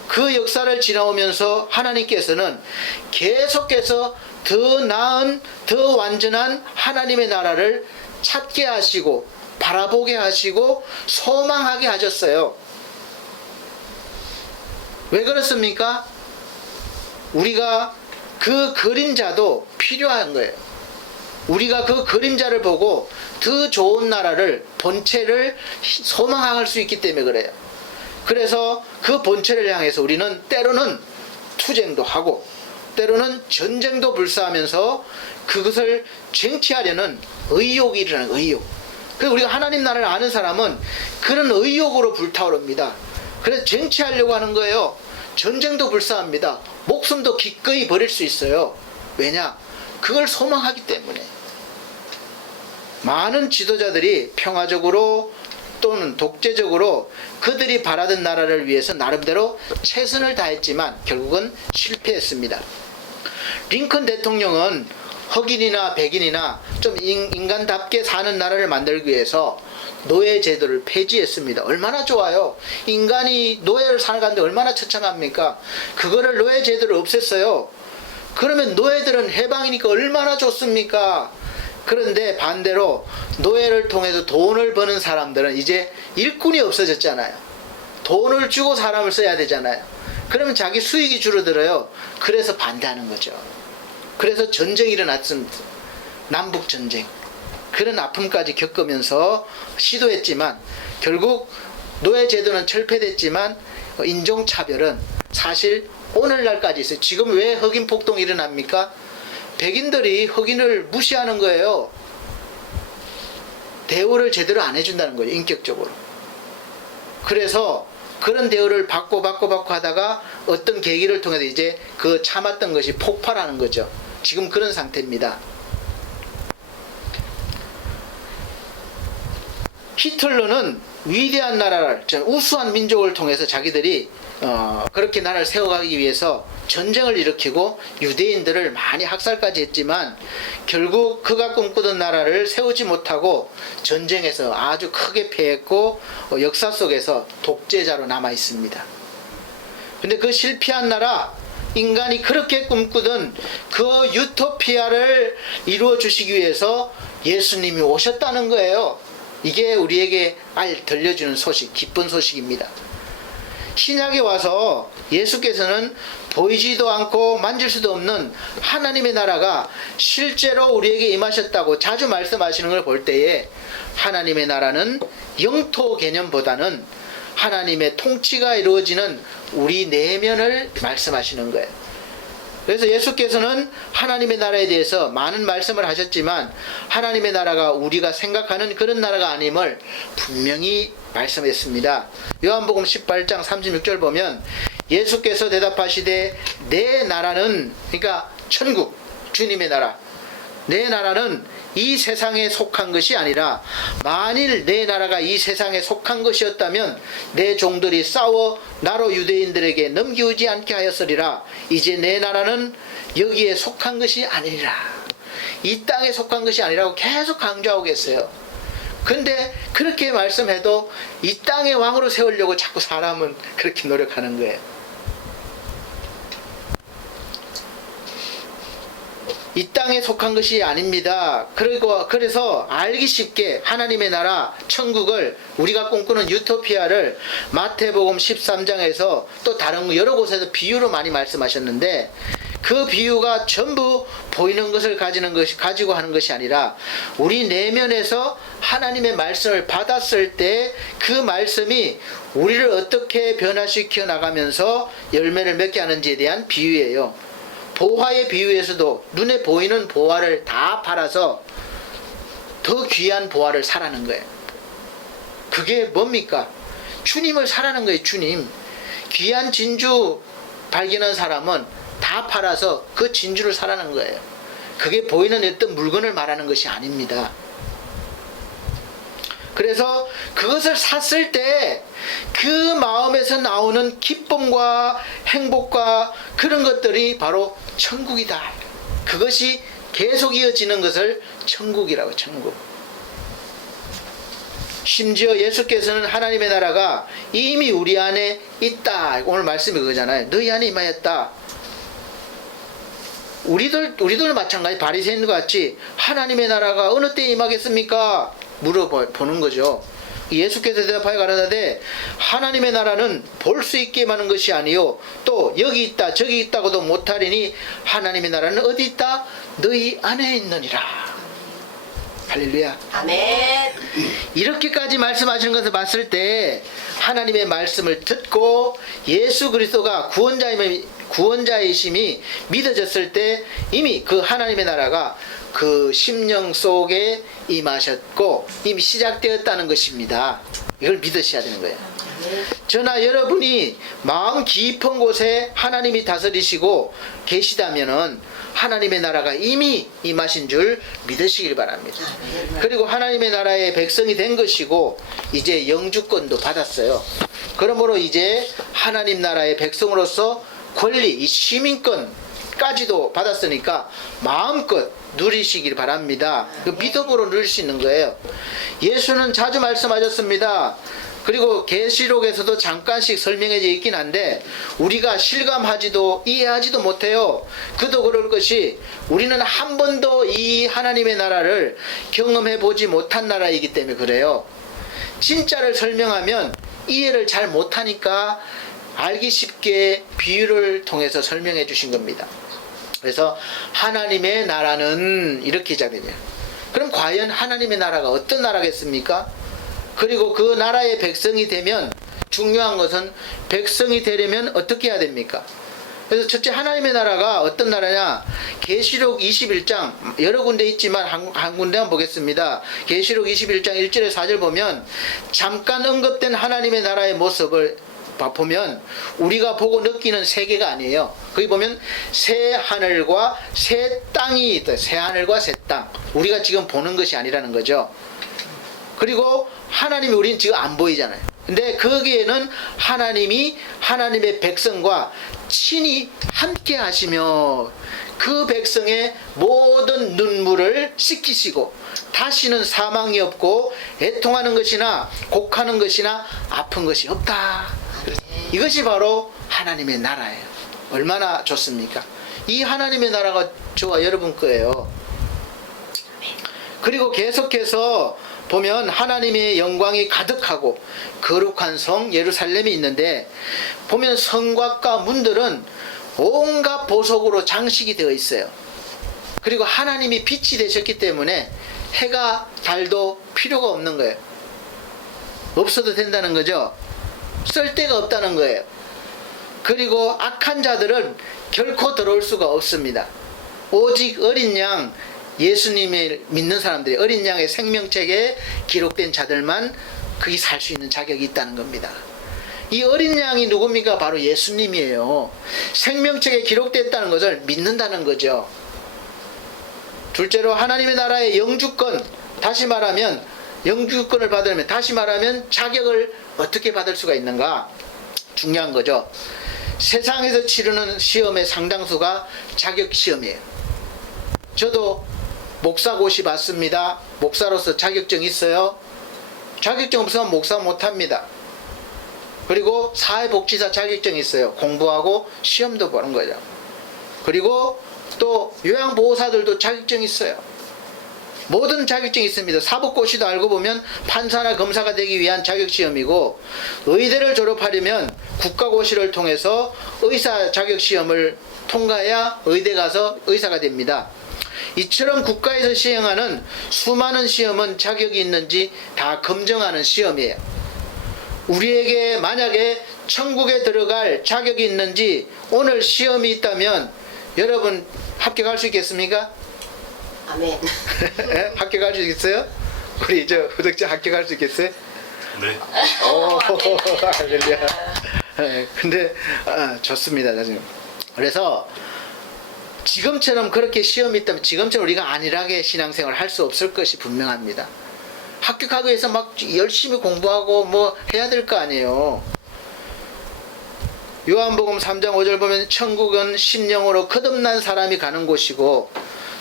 그 역사를 지나오면서 하나님께서는 계속해서 더 나은, 더 완전한 하나님의 나라를 찾게 하시고 바라보게 하시고 소망하게 하셨어요. 왜 그렇습니까? 우리가 그 그림자도 필요한 거예요. 우리가 그 그림자를 보고 더 좋은 나라를, 본체를 소망할 수 있기 때문에 그래요. 그래서 그 본체를 향해서 우리는 때로는 투쟁도 하고 때로는 전쟁도 불사하면서 그것을 쟁취하려는 의욕이 일어나는 의욕. 그래서 우리가 하나님 나라를 아는 사람은 그런 의욕으로 불타오릅니다. 그래서 쟁취하려고 하는 거예요. 전쟁도 불사합니다. 목숨도 기꺼이 버릴 수 있어요. 왜냐? 그걸 소망하기 때문에. 많은 지도자들이 평화적으로 또는 독재적으로 그들이 바라던 나라를 위해서 나름대로 최선을 다했지만 결국은 실패했습니다. 링컨 대통령은 흑인이나 백인이나 좀 인간답게 사는 나라를 만들기 위해서 노예 제도를 폐지했습니다. 얼마나 좋아요. 인간이 노예를 살아가는데 얼마나 처참합니까? 그거를 노예 제도를 없앴어요. 그러면 노예들은 해방이니까 얼마나 좋습니까? 그런데 반대로 노예를 통해서 돈을 버는 사람들은 이제 일꾼이 없어졌잖아요. 돈을 주고 사람을 써야 되잖아요. 그러면 자기 수익이 줄어들어요. 그래서 반대하는 거죠. 그래서 전쟁이 일어났습니다. 남북전쟁. 그런 아픔까지 겪으면서 시도했지만 결국 노예제도는 철폐됐지만 인종차별은 사실 오늘날까지 있어요. 지금 왜 흑인 폭동이 일어납니까? 백인들이 흑인을 무시하는 거예요. 대우를 제대로 안 해준다는 거예요. 인격적으로. 그래서 그런 대우를 받고 하다가 어떤 계기를 통해서 이제 그 참았던 것이 폭발하는 거죠. 지금 그런 상태입니다. 히틀러는 위대한 나라를, 우수한 민족을 통해서 자기들이 그렇게 나라를 세워가기 위해서 전쟁을 일으키고 유대인들을 많이 학살까지 했지만 결국 그가 꿈꾸던 나라를 세우지 못하고 전쟁에서 아주 크게 패했고 역사 속에서 독재자로 남아 있습니다. 근데 그 실패한 나라, 인간이 그렇게 꿈꾸던 그 유토피아를 이루어 주시기 위해서 예수님이 오셨다는 거예요. 이게 우리에게 들려주는 소식, 기쁜 소식입니다. 신약에 와서 예수께서는 보이지도 않고 만질 수도 없는 하나님의 나라가 실제로 우리에게 임하셨다고 자주 말씀하시는 걸 볼 때에 하나님의 나라는 영토 개념보다는 하나님의 통치가 이루어지는 우리 내면을 말씀하시는 거예요. 그래서 예수께서는 하나님의 나라에 대해서 많은 말씀을 하셨지만 하나님의 나라가 우리가 생각하는 그런 나라가 아님을 분명히 말씀했습니다. 요한복음 18장 36절 보면 예수께서 대답하시되 내 나라는, 그러니까 천국, 주님의 나라, 내 나라는 이 세상에 속한 것이 아니라 만일 내 나라가 이 세상에 속한 것이었다면 내 종들이 싸워 나로 유대인들에게 넘기우지 않게 하였으리라. 이제 내 나라는 여기에 속한 것이 아니라, 이 땅에 속한 것이 아니라고 계속 강조하고 계세요. 근데 그렇게 말씀해도 이 땅의 왕으로 세우려고 자꾸 사람은 그렇게 노력하는 거예요. 이 땅에 속한 것이 아닙니다. 그래서 알기 쉽게 하나님의 나라, 천국을, 우리가 꿈꾸는 유토피아를 마태복음 13장에서 또 다른 여러 곳에서 비유로 많이 말씀하셨는데, 그 비유가 전부 보이는 것을 가지고 하는 것이 아니라 우리 내면에서 하나님의 말씀을 받았을 때 그 말씀이 우리를 어떻게 변화시켜 나가면서 열매를 맺게 하는지에 대한 비유예요. 보화의 비유에서도 눈에 보이는 보화를 다 팔아서 더 귀한 보화를 사라는 거예요. 그게 뭡니까? 주님을 사라는 거예요. 주님. 귀한 진주 발견한 사람은 다 팔아서 그 진주를 사라는 거예요. 그게 보이는 어떤 물건을 말하는 것이 아닙니다. 그래서 그것을 샀을 때 그 마음에서 나오는 기쁨과 행복과 그런 것들이 바로 천국이다. 그것이 계속 이어지는 것을 천국이라고, 천국. 심지어 예수께서는 하나님의 나라가 이미 우리 안에 있다. 오늘 말씀이 그거잖아요. 너희 안에 임하였다. 우리들 마찬가지 바리새인과 같이 하나님의 나라가 어느 때에 임하겠습니까? 물어보는 거죠. 예수께서 대답하여 가라사대 하나님의 나라는 볼 수 있게 임하는 것이 아니요 또 여기 있다 저기 있다고도 못하리니 하나님의 나라는 어디 있다? 너희 안에 있느니라. 할렐루야. 아멘. 이렇게까지 말씀하시는 것을 봤을 때 하나님의 말씀을 듣고 예수 그리스도가 구원자이심이 믿어졌을 때 이미 그 하나님의 나라가 그 심령 속에 임하셨고 이미 시작되었다는 것입니다. 이걸 믿으셔야 되는 거예요. 저나 여러분이 마음 깊은 곳에 하나님이 다스리시고 계시다면은 하나님의 나라가 이미 임하신 줄 믿으시길 바랍니다. 그리고 하나님의 나라의 백성이 된 것이고 이제 영주권도 받았어요. 그러므로 이제 하나님 나라의 백성으로서 권리, 이 시민권까지도 받았으니까 마음껏 누리시길 바랍니다. 그 믿음으로 누릴 수 있는 거예요. 예수는 자주 말씀하셨습니다. 그리고 계시록에서도 잠깐씩 설명해져 있긴 한데 우리가 실감하지도 이해하지도 못해요. 그도 그럴 것이 우리는 한 번도 이 하나님의 나라를 경험해 보지 못한 나라이기 때문에 그래요. 진짜를 설명하면 이해를 잘 못하니까 알기 쉽게 비유를 통해서 설명해 주신 겁니다. 그래서 하나님의 나라는 이렇게 시작됩니다. 그럼 과연 하나님의 나라가 어떤 나라겠습니까? 그리고 그 나라의 백성이 되면 중요한 것은 백성이 되려면 어떻게 해야 됩니까? 그래서 첫째 하나님의 나라가 어떤 나라냐? 계시록 21장 여러 군데 있지만 한 군데만 보겠습니다. 계시록 21장 1절에 4절 보면 잠깐 언급된 하나님의 나라의 모습을 보면 우리가 보고 느끼는 세계가 아니에요. 거기 보면 새 하늘과 새 땅이 있다. 새 하늘과 새 땅. 우리가 지금 보는 것이 아니라는 거죠. 그리고 하나님이 우린 지금 안 보이잖아요. 근데 거기에는 하나님이 하나님의 백성과 친히 함께 하시며 그 백성의 모든 눈물을 씻기시고 다시는 사망이 없고 애통하는 것이나 곡하는 것이나 아픈 것이 없다. 이것이 바로 하나님의 나라예요. 얼마나 좋습니까? 이 하나님의 나라가 저와 여러분 거예요. 그리고 계속해서 보면 하나님의 영광이 가득하고 거룩한 성 예루살렘이 있는데, 보면 성곽과 문들은 온갖 보석으로 장식이 되어 있어요. 그리고 하나님이 빛이 되셨기 때문에 해가 달도 필요가 없는 거예요. 없어도 된다는 거죠. 쓸 데가 없다는 거예요. 그리고 악한 자들은 결코 들어올 수가 없습니다. 오직 어린 양, 예수님을 믿는 사람들이, 어린 양의 생명책에 기록된 자들만 거기 살 수 있는 자격이 있다는 겁니다. 이 어린 양이 누굽니까? 바로 예수님이에요. 생명책에 기록됐다는 것을 믿는다는 거죠. 둘째로 하나님의 나라의 영주권, 다시 말하면 영주권을 받으려면, 다시 말하면 자격을 어떻게 받을 수가 있는가? 중요한 거죠. 세상에서 치르는 시험의 상당수가 자격 시험이에요. 저도 목사고시 봤습니다. 목사로서 자격증 있어요? 자격증 없으면 목사 못합니다. 그리고 사회복지사 자격증이 있어요. 공부하고 시험도 보는 거죠. 그리고 또 요양보호사들도 자격증이 있어요. 모든 자격증이 있습니다. 사법고시도 알고 보면 판사나 검사가 되기 위한 자격시험이고, 의대를 졸업하려면 국가고시를 통해서 의사 자격시험을 통과해야 의대 가서 의사가 됩니다. 이처럼 국가에서 시행하는 수많은 시험은 자격이 있는지 다 검증하는 시험이에요. 우리에게 만약에 천국에 들어갈 자격이 있는지 오늘 시험이 있다면 여러분 합격할 수 있겠습니까? 아멘. 합격할 수 있겠어요? 우리 저 구독자 합격할 수 있겠어요? 네. 오, 할렐루야. 근데 좋습니다. 지금. 그래서 지금처럼 그렇게 시험이 있다면 지금처럼 우리가 안일하게 신앙생활을 할 수 없을 것이 분명합니다. 합격하기 위해서 막 열심히 공부하고 뭐 해야 될 거 아니에요. 요한복음 3장 5절 보면 천국은 심령으로 거듭난 사람이 가는 곳이고,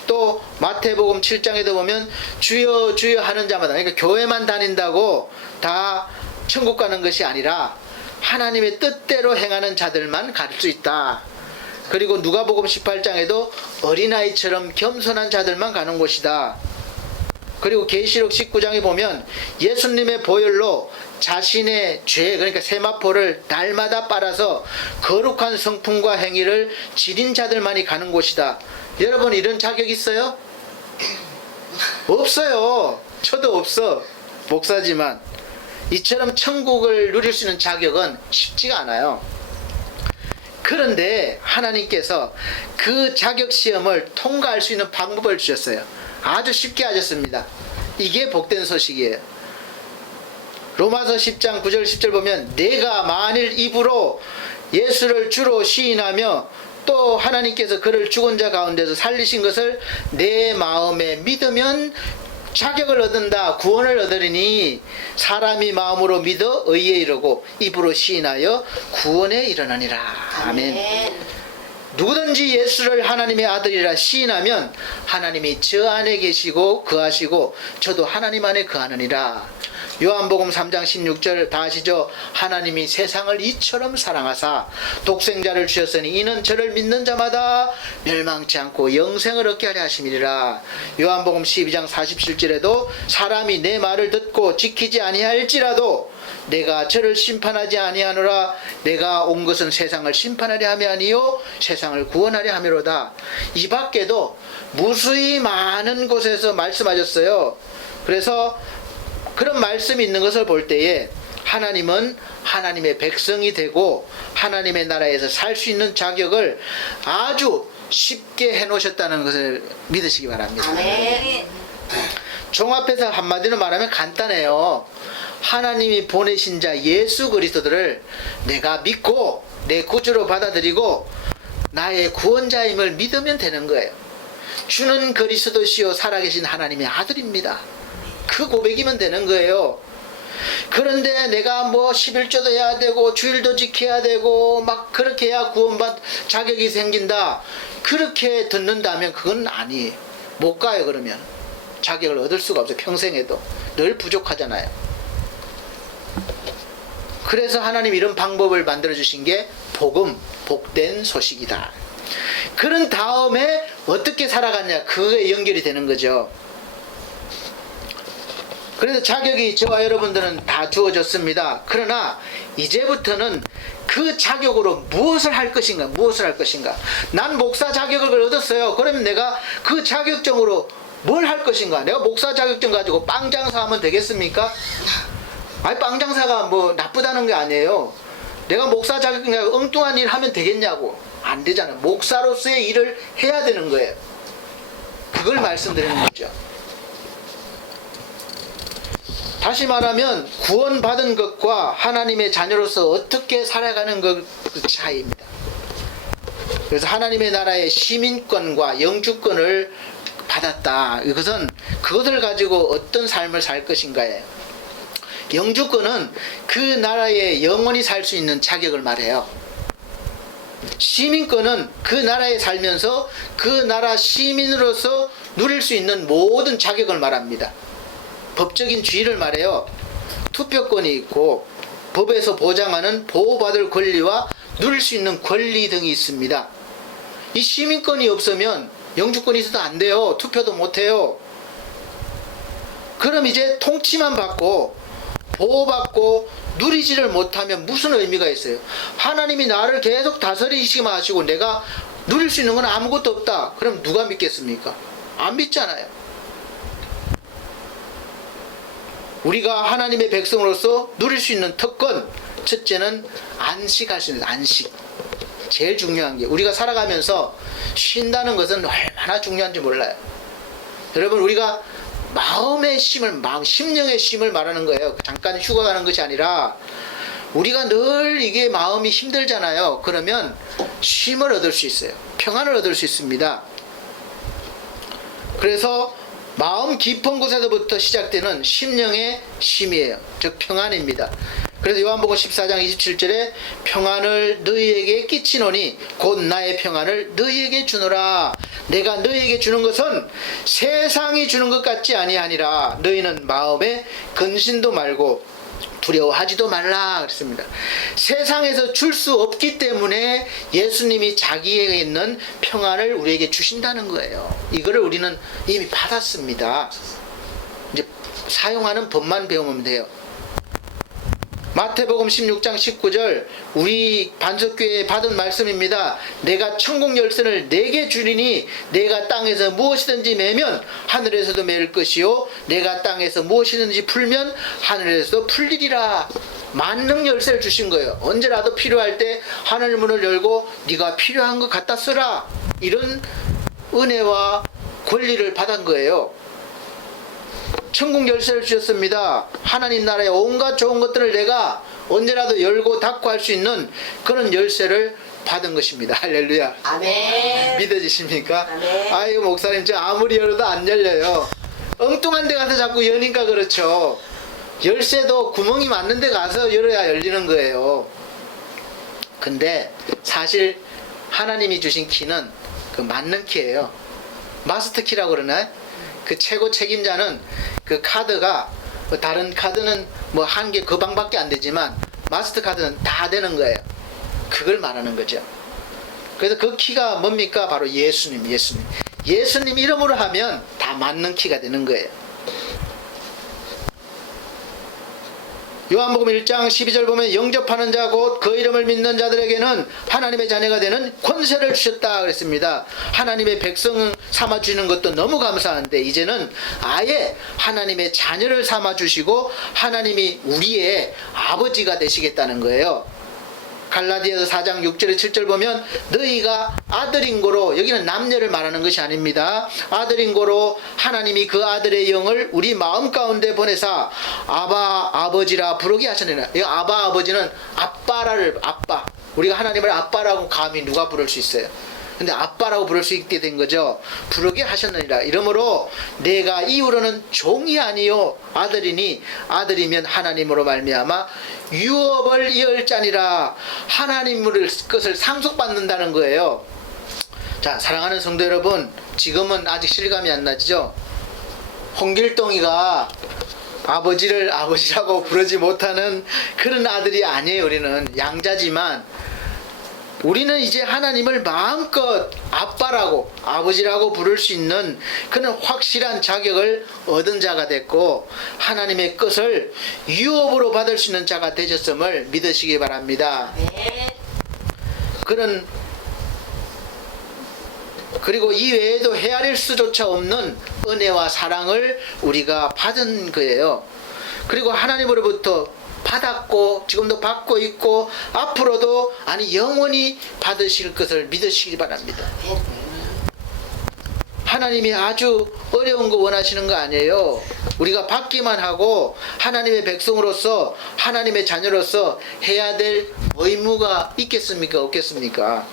또 마태복음 7장에도 보면 주여 주여 하는 자마다, 그러니까 교회만 다닌다고 다 천국 가는 것이 아니라 하나님의 뜻대로 행하는 자들만 갈 수 있다. 그리고 누가복음 18장에도 어린아이처럼 겸손한 자들만 가는 곳이다. 그리고 계시록 19장에 보면 예수님의 보혈로 자신의 죄, 그러니까 세마포를 날마다 빨아서 거룩한 성품과 행위를 지닌 자들만이 가는 곳이다. 여러분 이런 자격 있어요? 없어요. 저도 없어. 목사지만 이처럼 천국을 누릴 수 있는 자격은 쉽지가 않아요. 그런데 하나님께서 그 자격시험을 통과할 수 있는 방법을 주셨어요. 아주 쉽게 하셨습니다. 이게 복된 소식이에요. 로마서 10장 9절 10절 보면 내가 만일 입으로 예수를 주로 시인하며 또 하나님께서 그를 죽은 자 가운데서 살리신 것을 내 마음에 믿으면 자격을 얻는다, 구원을 얻으리니 사람이 마음으로 믿어 의에 이르고 입으로 시인하여 구원에 이르느니라. 아멘. 누구든지 예수를 하나님의 아들이라 시인하면 하나님이 저 안에 계시고 거하시고 저도 하나님 안에 거하느니라. 요한복음 3장 16절 다 아시죠? 하나님이 세상을 이처럼 사랑하사 독생자를 주셨으니 이는 저를 믿는 자마다 멸망치 않고 영생을 얻게 하려 하심이니라. 요한복음 12장 47절에도 사람이 내 말을 듣고 지키지 아니할지라도 내가 저를 심판하지 아니하노라. 내가 온 것은 세상을 심판하려 함이 아니요 세상을 구원하려 함이로다. 이 밖에도 무수히 많은 곳에서 말씀하셨어요. 그래서 그런 말씀이 있는 것을 볼 때에 하나님은 하나님의 백성이 되고 하나님의 나라에서 살 수 있는 자격을 아주 쉽게 해놓으셨다는 것을 믿으시기 바랍니다. 아멘. 종합해서 한마디로 말하면 간단해요. 하나님이 보내신 자 예수 그리스도를 내가 믿고 내 구주로 받아들이고 나의 구원자임을 믿으면 되는 거예요. 주는 그리스도시요 살아계신 하나님의 아들입니다. 그 고백이면 되는 거예요. 그런데 내가 뭐 11조도 해야 되고 주일도 지켜야 되고 막 그렇게 해야 구원받 자격이 생긴다. 그렇게 듣는다면 그건 아니에요. 못 가요. 그러면 자격을 얻을 수가 없어요. 평생에도 늘 부족하잖아요. 그래서 하나님 이런 방법을 만들어 주신 게 복음, 복된 소식이다. 그런 다음에 어떻게 살아갔냐, 그거에 연결이 되는 거죠. 그래서 자격이 저와 여러분들은 다 주어졌습니다. 그러나 이제부터는 그 자격으로 무엇을 할 것인가, 무엇을 할 것인가. 난 목사 자격을 얻었어요. 그러면 내가 그 자격증으로 뭘 할 것인가. 내가 목사 자격증 가지고 빵 장사하면 되겠습니까? 아니, 빵 장사가 뭐 나쁘다는 게 아니에요. 내가 목사 자격증 가지고 엉뚱한 일 하면 되겠냐고. 안 되잖아요. 목사로서의 일을 해야 되는 거예요. 그걸 말씀드리는 거죠. 다시 말하면 구원받은 것과 하나님의 자녀로서 어떻게 살아가는 것 차이입니다. 그래서 하나님의 나라의 시민권과 영주권을 받았다. 이것은 그것을 가지고 어떤 삶을 살 것인가예요. 영주권은 그 나라에 영원히 살 수 있는 자격을 말해요. 시민권은 그 나라에 살면서 그 나라 시민으로서 누릴 수 있는 모든 자격을 말합니다. 법적인 지위를 말해요. 투표권이 있고 법에서 보장하는 보호받을 권리와 누릴 수 있는 권리 등이 있습니다. 이 시민권이 없으면 영주권이 있어도 안 돼요. 투표도 못 해요. 그럼 이제 통치만 받고 보호받고 누리지를 못하면 무슨 의미가 있어요? 하나님이 나를 계속 다스리시기만 하시고 내가 누릴 수 있는 건 아무것도 없다. 그럼 누가 믿겠습니까? 안 믿잖아요. 우리가 하나님의 백성으로서 누릴 수 있는 특권, 첫째는 안식할 수 있는 안식. 제일 중요한 게, 우리가 살아가면서 쉰다는 것은 얼마나 중요한지 몰라요. 여러분, 우리가 마음의 쉼을, 심령의 쉼을 말하는 거예요. 잠깐 휴가 가는 것이 아니라 우리가 늘 이게 마음이 힘들잖아요. 그러면 쉼을 얻을 수 있어요. 평안을 얻을 수 있습니다. 그래서 마음 깊은 곳에서부터 시작되는 심령의 쉼이에요. 즉 평안입니다. 그래서 요한복음 14장 27절에 평안을 너희에게 끼치노니 곧 나의 평안을 너희에게 주노라. 내가 너희에게 주는 것은 세상이 주는 것 같지 아니하니라. 너희는 마음에 근심도 말고 두려워하지도 말라 그랬습니다. 세상에서 줄 수 없기 때문에 예수님이 자기에게 있는 평안을 우리에게 주신다는 거예요. 이거를 우리는 이미 받았습니다. 이제 사용하는 법만 배우면 돼요. 마태복음 16장 19절 우리 반석교회에 받은 말씀입니다. 내가 천국 열쇠를 내게 주리니 내가 땅에서 무엇이든지 매면 하늘에서도 매일 것이요 내가 땅에서 무엇이든지 풀면 하늘에서도 풀리리라. 만능 열쇠를 주신 거예요. 언제라도 필요할 때 하늘 문을 열고 네가 필요한 것 갖다 쓰라. 이런 은혜와 권리를 받은 거예요. 천국 열쇠를 주셨습니다. 하나님 나라의 온갖 좋은 것들을 내가 언제라도 열고 닫고 할 수 있는 그런 열쇠를 받은 것입니다. 할렐루야. 아멘. 믿어지십니까? 아멘. 아이고 목사님 저 아무리 열어도 안 열려요. 엉뚱한 데 가서 자꾸 여니까 그렇죠. 열쇠도 구멍이 맞는 데 가서 열어야 열리는 거예요. 근데 사실 하나님이 주신 키는 그 맞는 키예요. 마스터 키라고 그러나요? 그 최고 책임자는 그 카드가 다른 카드는 뭐 한 개 그 방밖에 안 되지만 마스터 카드는 다 되는 거예요. 그걸 말하는 거죠. 그래서 그 키가 뭡니까? 바로 예수님. 예수님 이름으로 하면 다 맞는 키가 되는 거예요. 요한복음 1장 12절 보면 영접하는 자 곧 그 이름을 믿는 자들에게는 하나님의 자녀가 되는 권세를 주셨다 그랬습니다. 하나님의 백성 삼아주시는 것도 너무 감사한데 이제는 아예 하나님의 자녀를 삼아주시고 하나님이 우리의 아버지가 되시겠다는 거예요. 갈라디아서 4장 6절에 7절 보면 너희가 아들인 고로, 여기는 남녀를 말하는 것이 아닙니다. 아들인 고로 하나님이 그 아들의 영을 우리 마음 가운데 보내사 아바 아버지라 부르게 하셨느니라. 이 아바 아버지는 아빠. 우리가 하나님을 아빠라고 감히 누가 부를 수 있어요? 근데 아빠라고 부를 수 있게 된 거죠. 부르게 하셨느니라. 이러므로 내가 이후로는 종이 아니요 아들이니 아들이면 하나님으로 말미암아 유업을 이을 자니라. 하나님의 것을 상속받는다는 거예요. 자, 사랑하는 성도 여러분, 지금은 아직 실감이 안 나죠? 홍길동이가 아버지를 아버지라고 부르지 못하는 그런 아들이 아니에요. 우리는 양자지만 우리는 이제 하나님을 마음껏 아빠라고 아버지라고 부를 수 있는 그런 확실한 자격을 얻은 자가 됐고 하나님의 것을 유업으로 받을 수 있는 자가 되셨음을 믿으시기 바랍니다. 그리고 이 외에도 헤아릴 수조차 없는 은혜와 사랑을 우리가 받은 거예요. 그리고 하나님으로부터 받았고 지금도 받고 있고 앞으로도 아니 영원히 받으실 것을 믿으시기 바랍니다. 하나님이 아주 어려운 거 원하시는 거 아니에요. 우리가 받기만 하고 하나님의 백성으로서 하나님의 자녀로서 해야 될 의무가 있겠습니까? 없겠습니까?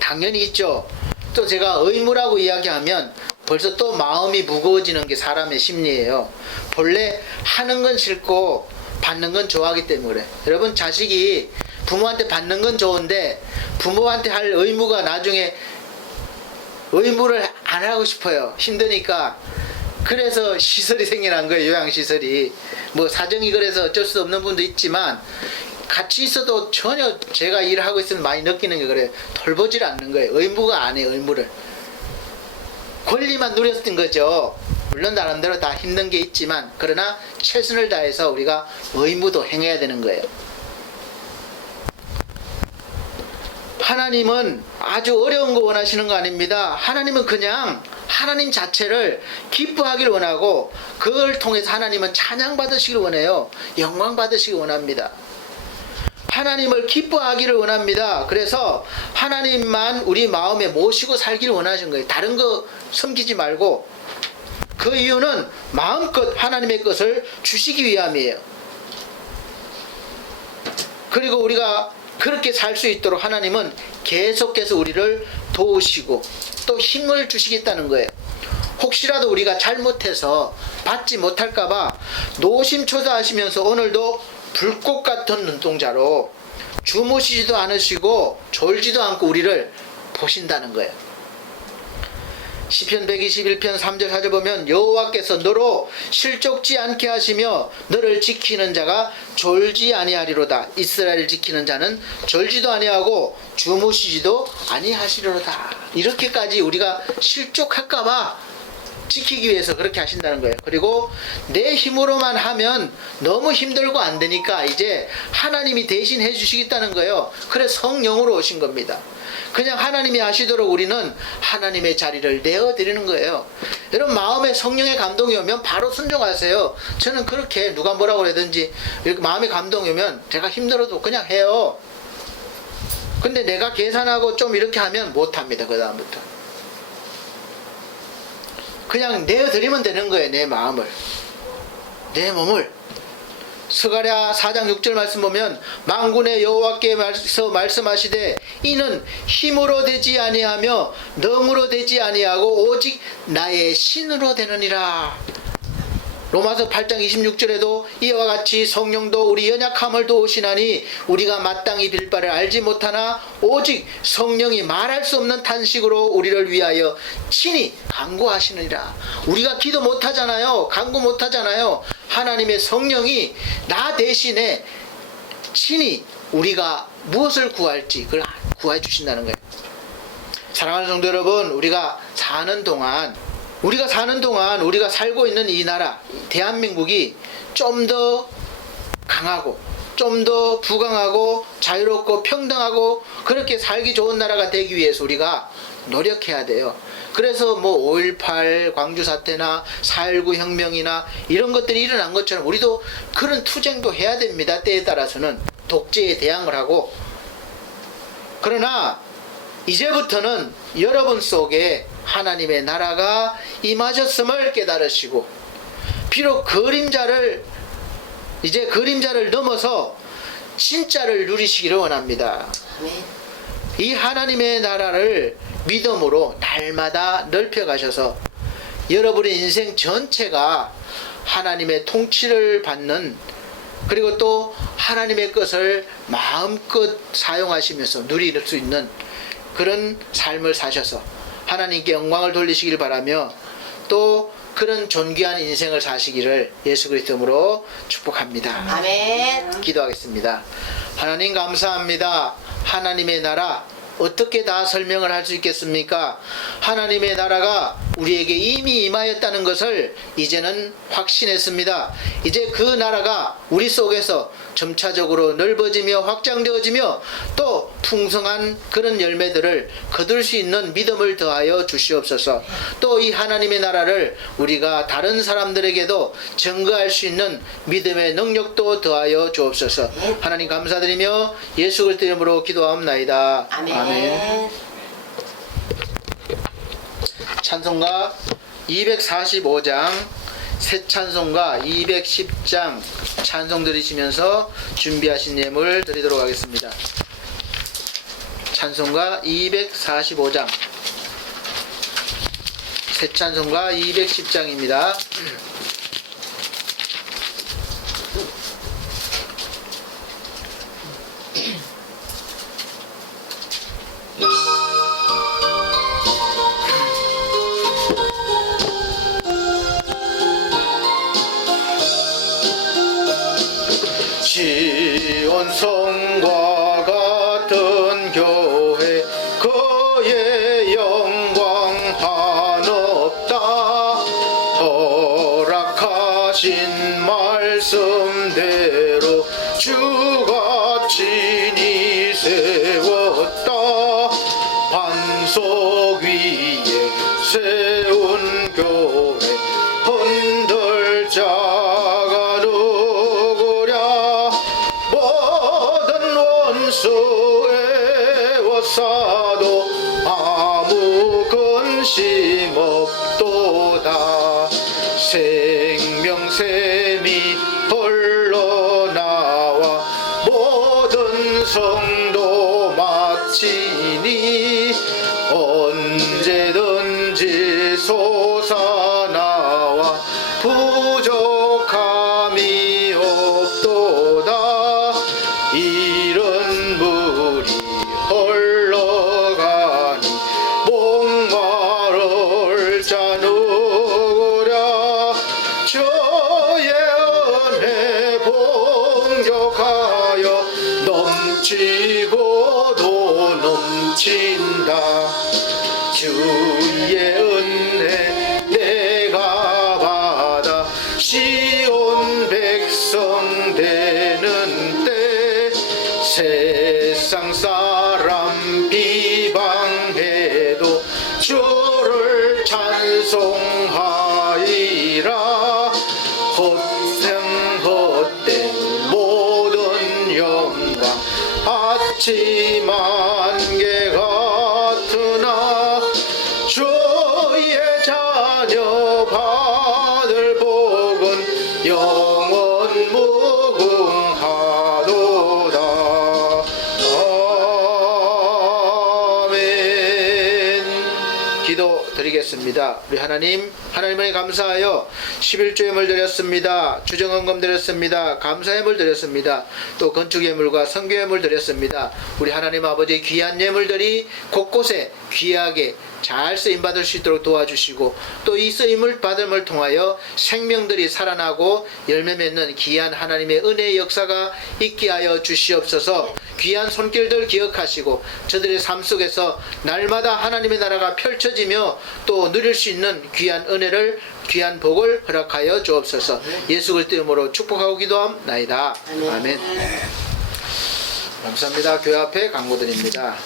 당연히 있죠. 또 제가 의무라고 이야기하면 벌써 또 마음이 무거워지는 게 사람의 심리예요. 본래 하는 건 싫고 받는 건 좋아하기 때문에 그래. 여러분, 자식이 부모한테 받는 건 좋은데 부모한테 할 의무가 나중에 의무를 안 하고 싶어요. 힘드니까. 그래서 시설이 생겨난 거예요. 요양시설이. 뭐 사정이 그래서 어쩔 수 없는 분도 있지만 같이 있어도 전혀 제가 일을 하고 있으면 많이 느끼는 게 그래요. 돌보질 않는 거예요. 의무가 안 해요. 의무를. 권리만 누렸던 거죠. 물론 나름대로 다 힘든 게 있지만 그러나 최선을 다해서 우리가 의무도 행해야 되는 거예요. 하나님은 아주 어려운 거 원하시는 거 아닙니다. 하나님은 그냥 하나님 자체를 기뻐하기를 원하고 그걸 통해서 하나님은 찬양 받으시길 원해요. 영광 받으시길 원합니다. 하나님을 기뻐하기를 원합니다. 그래서 하나님만 우리 마음에 모시고 살기를 원하신 거예요. 다른 거 섬기지 말고. 그 이유는 마음껏 하나님의 것을 주시기 위함이에요. 그리고 우리가 그렇게 살 수 있도록 하나님은 계속해서 우리를 도우시고 또 힘을 주시겠다는 거예요. 혹시라도 우리가 잘못해서 받지 못할까봐 노심초사하시면서 오늘도 불꽃 같은 눈동자로 주무시지도 않으시고 졸지도 않고 우리를 보신다는 거예요. 시편 121편 3절 4절 보면 여호와께서 너로 실족지 않게 하시며 너를 지키는 자가 졸지 아니하리로다. 이스라엘을 지키는 자는 졸지도 아니하고 주무시지도 아니하시리로다. 이렇게까지 우리가 실족할까봐 지키기 위해서 그렇게 하신다는 거예요. 그리고 내 힘으로만 하면 너무 힘들고 안 되니까 이제 하나님이 대신 해주시겠다는 거예요. 그래서 성령으로 오신 겁니다. 그냥 하나님이 하시도록 우리는 하나님의 자리를 내어드리는 거예요. 여러분, 마음에 성령의 감동이 오면 바로 순종하세요. 저는 그렇게 누가 뭐라고 하든지 이렇게 마음에 감동이 오면 제가 힘들어도 그냥 해요. 근데 내가 계산하고 좀 이렇게 하면 못합니다. 그 다음부터 그냥 내어드리면 되는 거예요. 내 마음을, 내 몸을. 스가랴 4장 6절 말씀 보면 만군의 여호와께서 말씀하시되 이는 힘으로 되지 아니하며 능으로 되지 아니하고 오직 나의 신으로 되느니라. 로마서 8장 26절에도 이와 같이 성령도 우리 연약함을 도우시나니 우리가 마땅히 빌 바를 알지 못하나 오직 성령이 말할 수 없는 탄식으로 우리를 위하여 친히 간구하시느니라. 우리가 기도 못하잖아요. 간구 못하잖아요. 하나님의 성령이 나 대신에 친히 우리가 무엇을 구할지 그걸 구해 주신다는 거예요. 사랑하는 성도 여러분, 우리가 사는 동안 우리가 살고 있는 이 나라 대한민국이 좀 더 강하고 좀 더 부강하고 자유롭고 평등하고 그렇게 살기 좋은 나라가 되기 위해서 우리가 노력해야 돼요. 그래서 뭐 5.18 광주 사태나 4.19 혁명이나 이런 것들이 일어난 것처럼 우리도 그런 투쟁도 해야 됩니다. 때에 따라서는 독재에 대항을 하고. 그러나 이제부터는 여러분 속에 하나님의 나라가 임하셨음을 깨달으시고 비록 그림자를 넘어서 진짜를 누리시기를 원합니다. 이 하나님의 나라를 믿음으로 날마다 넓혀 가셔서 여러분의 인생 전체가 하나님의 통치를 받는, 그리고 또 하나님의 것을 마음껏 사용하시면서 누릴 수 있는 그런 삶을 사셔서 하나님께 영광을 돌리시길 바라며, 또 그런 존귀한 인생을 사시기를 예수 그리스도로 축복합니다. 아멘. 기도하겠습니다. 하나님 감사합니다. 하나님의 나라 어떻게 다 설명을 할 수 있겠습니까? 하나님의 나라가 우리에게 이미 임하였다는 것을 이제는 확신했습니다. 이제 그 나라가 우리 속에서 점차적으로 넓어지며 확장되어지며 또 풍성한 그런 열매들을 거둘 수 있는 믿음을 더하여 주시옵소서. 또 이 하나님의 나라를 우리가 다른 사람들에게도 증거할 수 있는 믿음의 능력도 더하여 주옵소서. 하나님 감사드리며 예수 그리스도 이름으로 기도하옵나이다. 아멘. 찬송가 245장, 새 찬송가 210장 찬송 드리시면서 준비하신 예물 드리도록 하겠습니다. 찬송가 245장, 새 찬송가 210장입니다. 지온성과 같은 교회 그의 영광 한없다. 허락하신 말씀대로 주가 친히 세웠다. 반석 위에 세운 교회 흔들 자가 누구랴. 모든 원수에 워싸도 아무 근심 없도다. 생명샘이 흘러나와 모든 성도 마치니 언제든지 솟아나와 부족함이 없도다. 이런 물이 흘러가니 목마를 자 누구랴. 주의 은혜 봉족하여 넘치고도 넘친다. 주의 은혜 내가 받아 시온 백성 되는 때 세상 사람 비방해도 주를 찬송하리라. 헛생 헛된 모든 영광 아침 안개 같으나 주의 자녀 받을 복은 영원 무궁하도다. 아멘. 기도 드리겠습니다. 우리 하나님을 감사하여 11조 예물 드렸습니다. 주정헌금 드렸습니다. 감사 예물 드렸습니다. 또 건축 예물과 선교 예물 드렸습니다. 우리 하나님 아버지 귀한 예물들이 곳곳에 귀하게 잘 쓰임받을 수 있도록 도와주시고, 또 이 쓰임을 받음을 통하여 생명들이 살아나고 열매 맺는 귀한 하나님의 은혜의 역사가 있게 하여 주시옵소서. 귀한 손길들 기억하시고 저들의 삶 속에서 날마다 하나님의 나라가 펼쳐지며 또 누릴 수 있는 귀한 은혜를, 귀한 복을 허락하여 주옵소서. 예수 그리스도 이름으로 축복하고 기도함나이다. 아멘. 감사합니다. 교회 앞에 광고드립니다.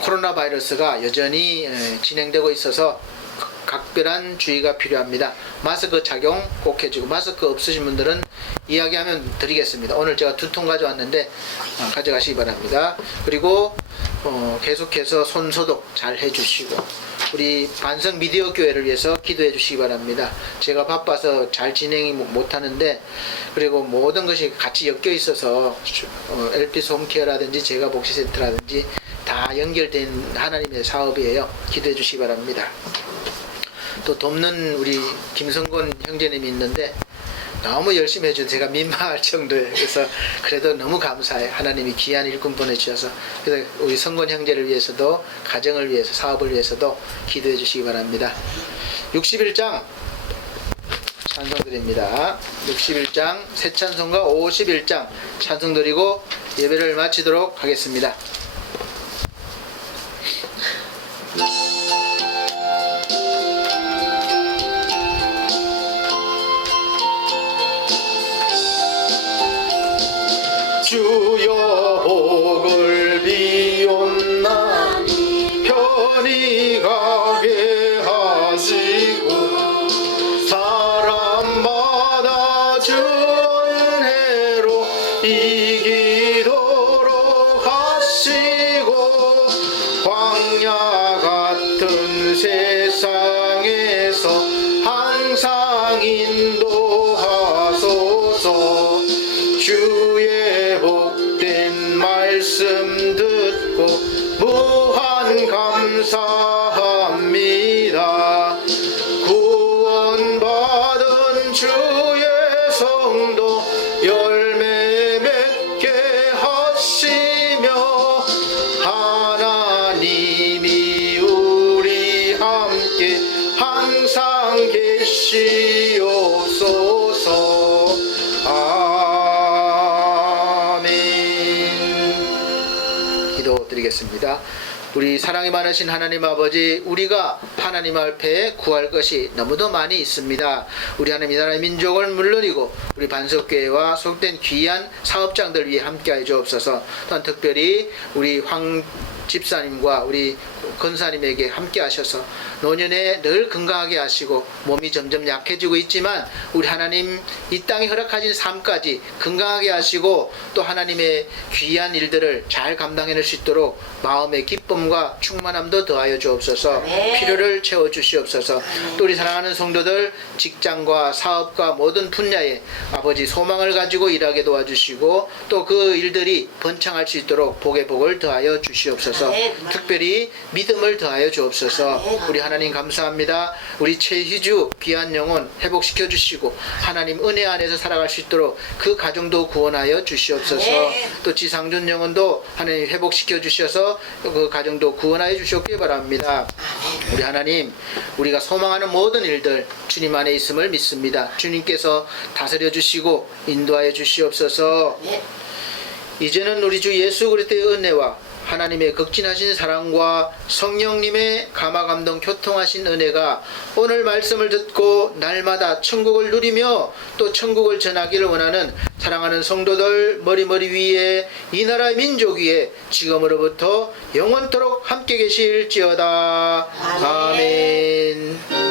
코로나 바이러스가 여전히 진행되고 있어서 각별한 주의가 필요합니다. 마스크 착용 꼭 해주고, 마스크 없으신 분들은 이야기하면 드리겠습니다. 오늘 제가 2통 가져왔는데 가져가시기 바랍니다. 그리고 계속해서 손 소독 잘 해주시고, 우리 반석 미디어 교회를 위해서 기도해 주시기 바랍니다. 제가 바빠서 잘 진행이 못하는데, 그리고 모든 것이 같이 엮여 있어서 LP 홈케어라든지 제가 복지센터라든지 다 다 연결된 하나님의 사업이에요. 기도해 주시기 바랍니다. 또 돕는 우리 김성곤 형제님이 있는데 너무 열심히 해줘서 제가 민망할 정도예요. 그래서 그래도 너무 감사해요. 하나님이 귀한 일꾼 보내주셔서. 그래서 우리 성곤 형제를 위해서도, 가정을 위해서, 사업을 위해서도 기도해 주시기 바랍니다. 61장 찬송 드립니다. 61장 새 찬송가 51장 찬송 드리고 예배를 마치도록 하겠습니다. 주여 복을 비옵나니 편히 가게 하시고 사람마다 주 은혜로 이기도록 하시고 광야 같은 세상에서 항상 인도하소서. 주의 복된 말씀 듣고 무한 감사합니다. 구원받은 주의 성도 열매 맺게 하시며 하나님이 우리 함께 항상 계시옵소서. 기도드리겠습니다. 우리 사랑이 많으신 하나님 아버지, 우리가 하나님 앞에 구할 것이 너무도 많이 있습니다. 우리 하나님 이 나라의 민족을 물론이고 우리 반석교회와 속된 귀한 사업장들 위해 함께하여 주옵소서. 또한 특별히 우리 황 집사님과 우리 권사님에게 함께 하셔서 노년에 늘 건강하게 하시고 몸이 점점 약해지고 있지만 우리 하나님 이 땅에 허락하신 삶까지 건강하게 하시고 또 하나님의 귀한 일들을 잘 감당해낼 수 있도록 마음의 기쁨과 충만함도 더하여 주옵소서. 필요를 채워 주시옵소서. 또 우리 사랑하는 성도들 직장과 사업과 모든 분야에 아버지 소망을 가지고 일하게 도와주시고 또 그 일들이 번창할 수 있도록 복의 복을 더하여 주시옵소서. 특별히 믿음을 더하여 주옵소서. 우리 하나님 감사합니다. 우리 최희주 귀한 영혼 회복시켜 주시고 하나님 은혜 안에서 살아갈 수 있도록 그 가정도 구원하여 주시옵소서. 또 지상준 영혼도 하나님 회복시켜 주셔서 그 가정도 구원하여 주시옵기 바랍니다. 우리 하나님, 우리가 소망하는 모든 일들 주님 안에 있음을 믿습니다. 주님께서 다스려 주시고 인도하여 주시옵소서. 이제는 우리 주 예수 그리스도의 은혜와 하나님의 극진하신 사랑과 성령님의 감화감동 교통하신 은혜가 오늘 말씀을 듣고 날마다 천국을 누리며 또 천국을 전하기를 원하는 사랑하는 성도들 머리 위에 이 나라의 민족 위에 지금으로부터 영원토록 함께 계실지어다. 아멘.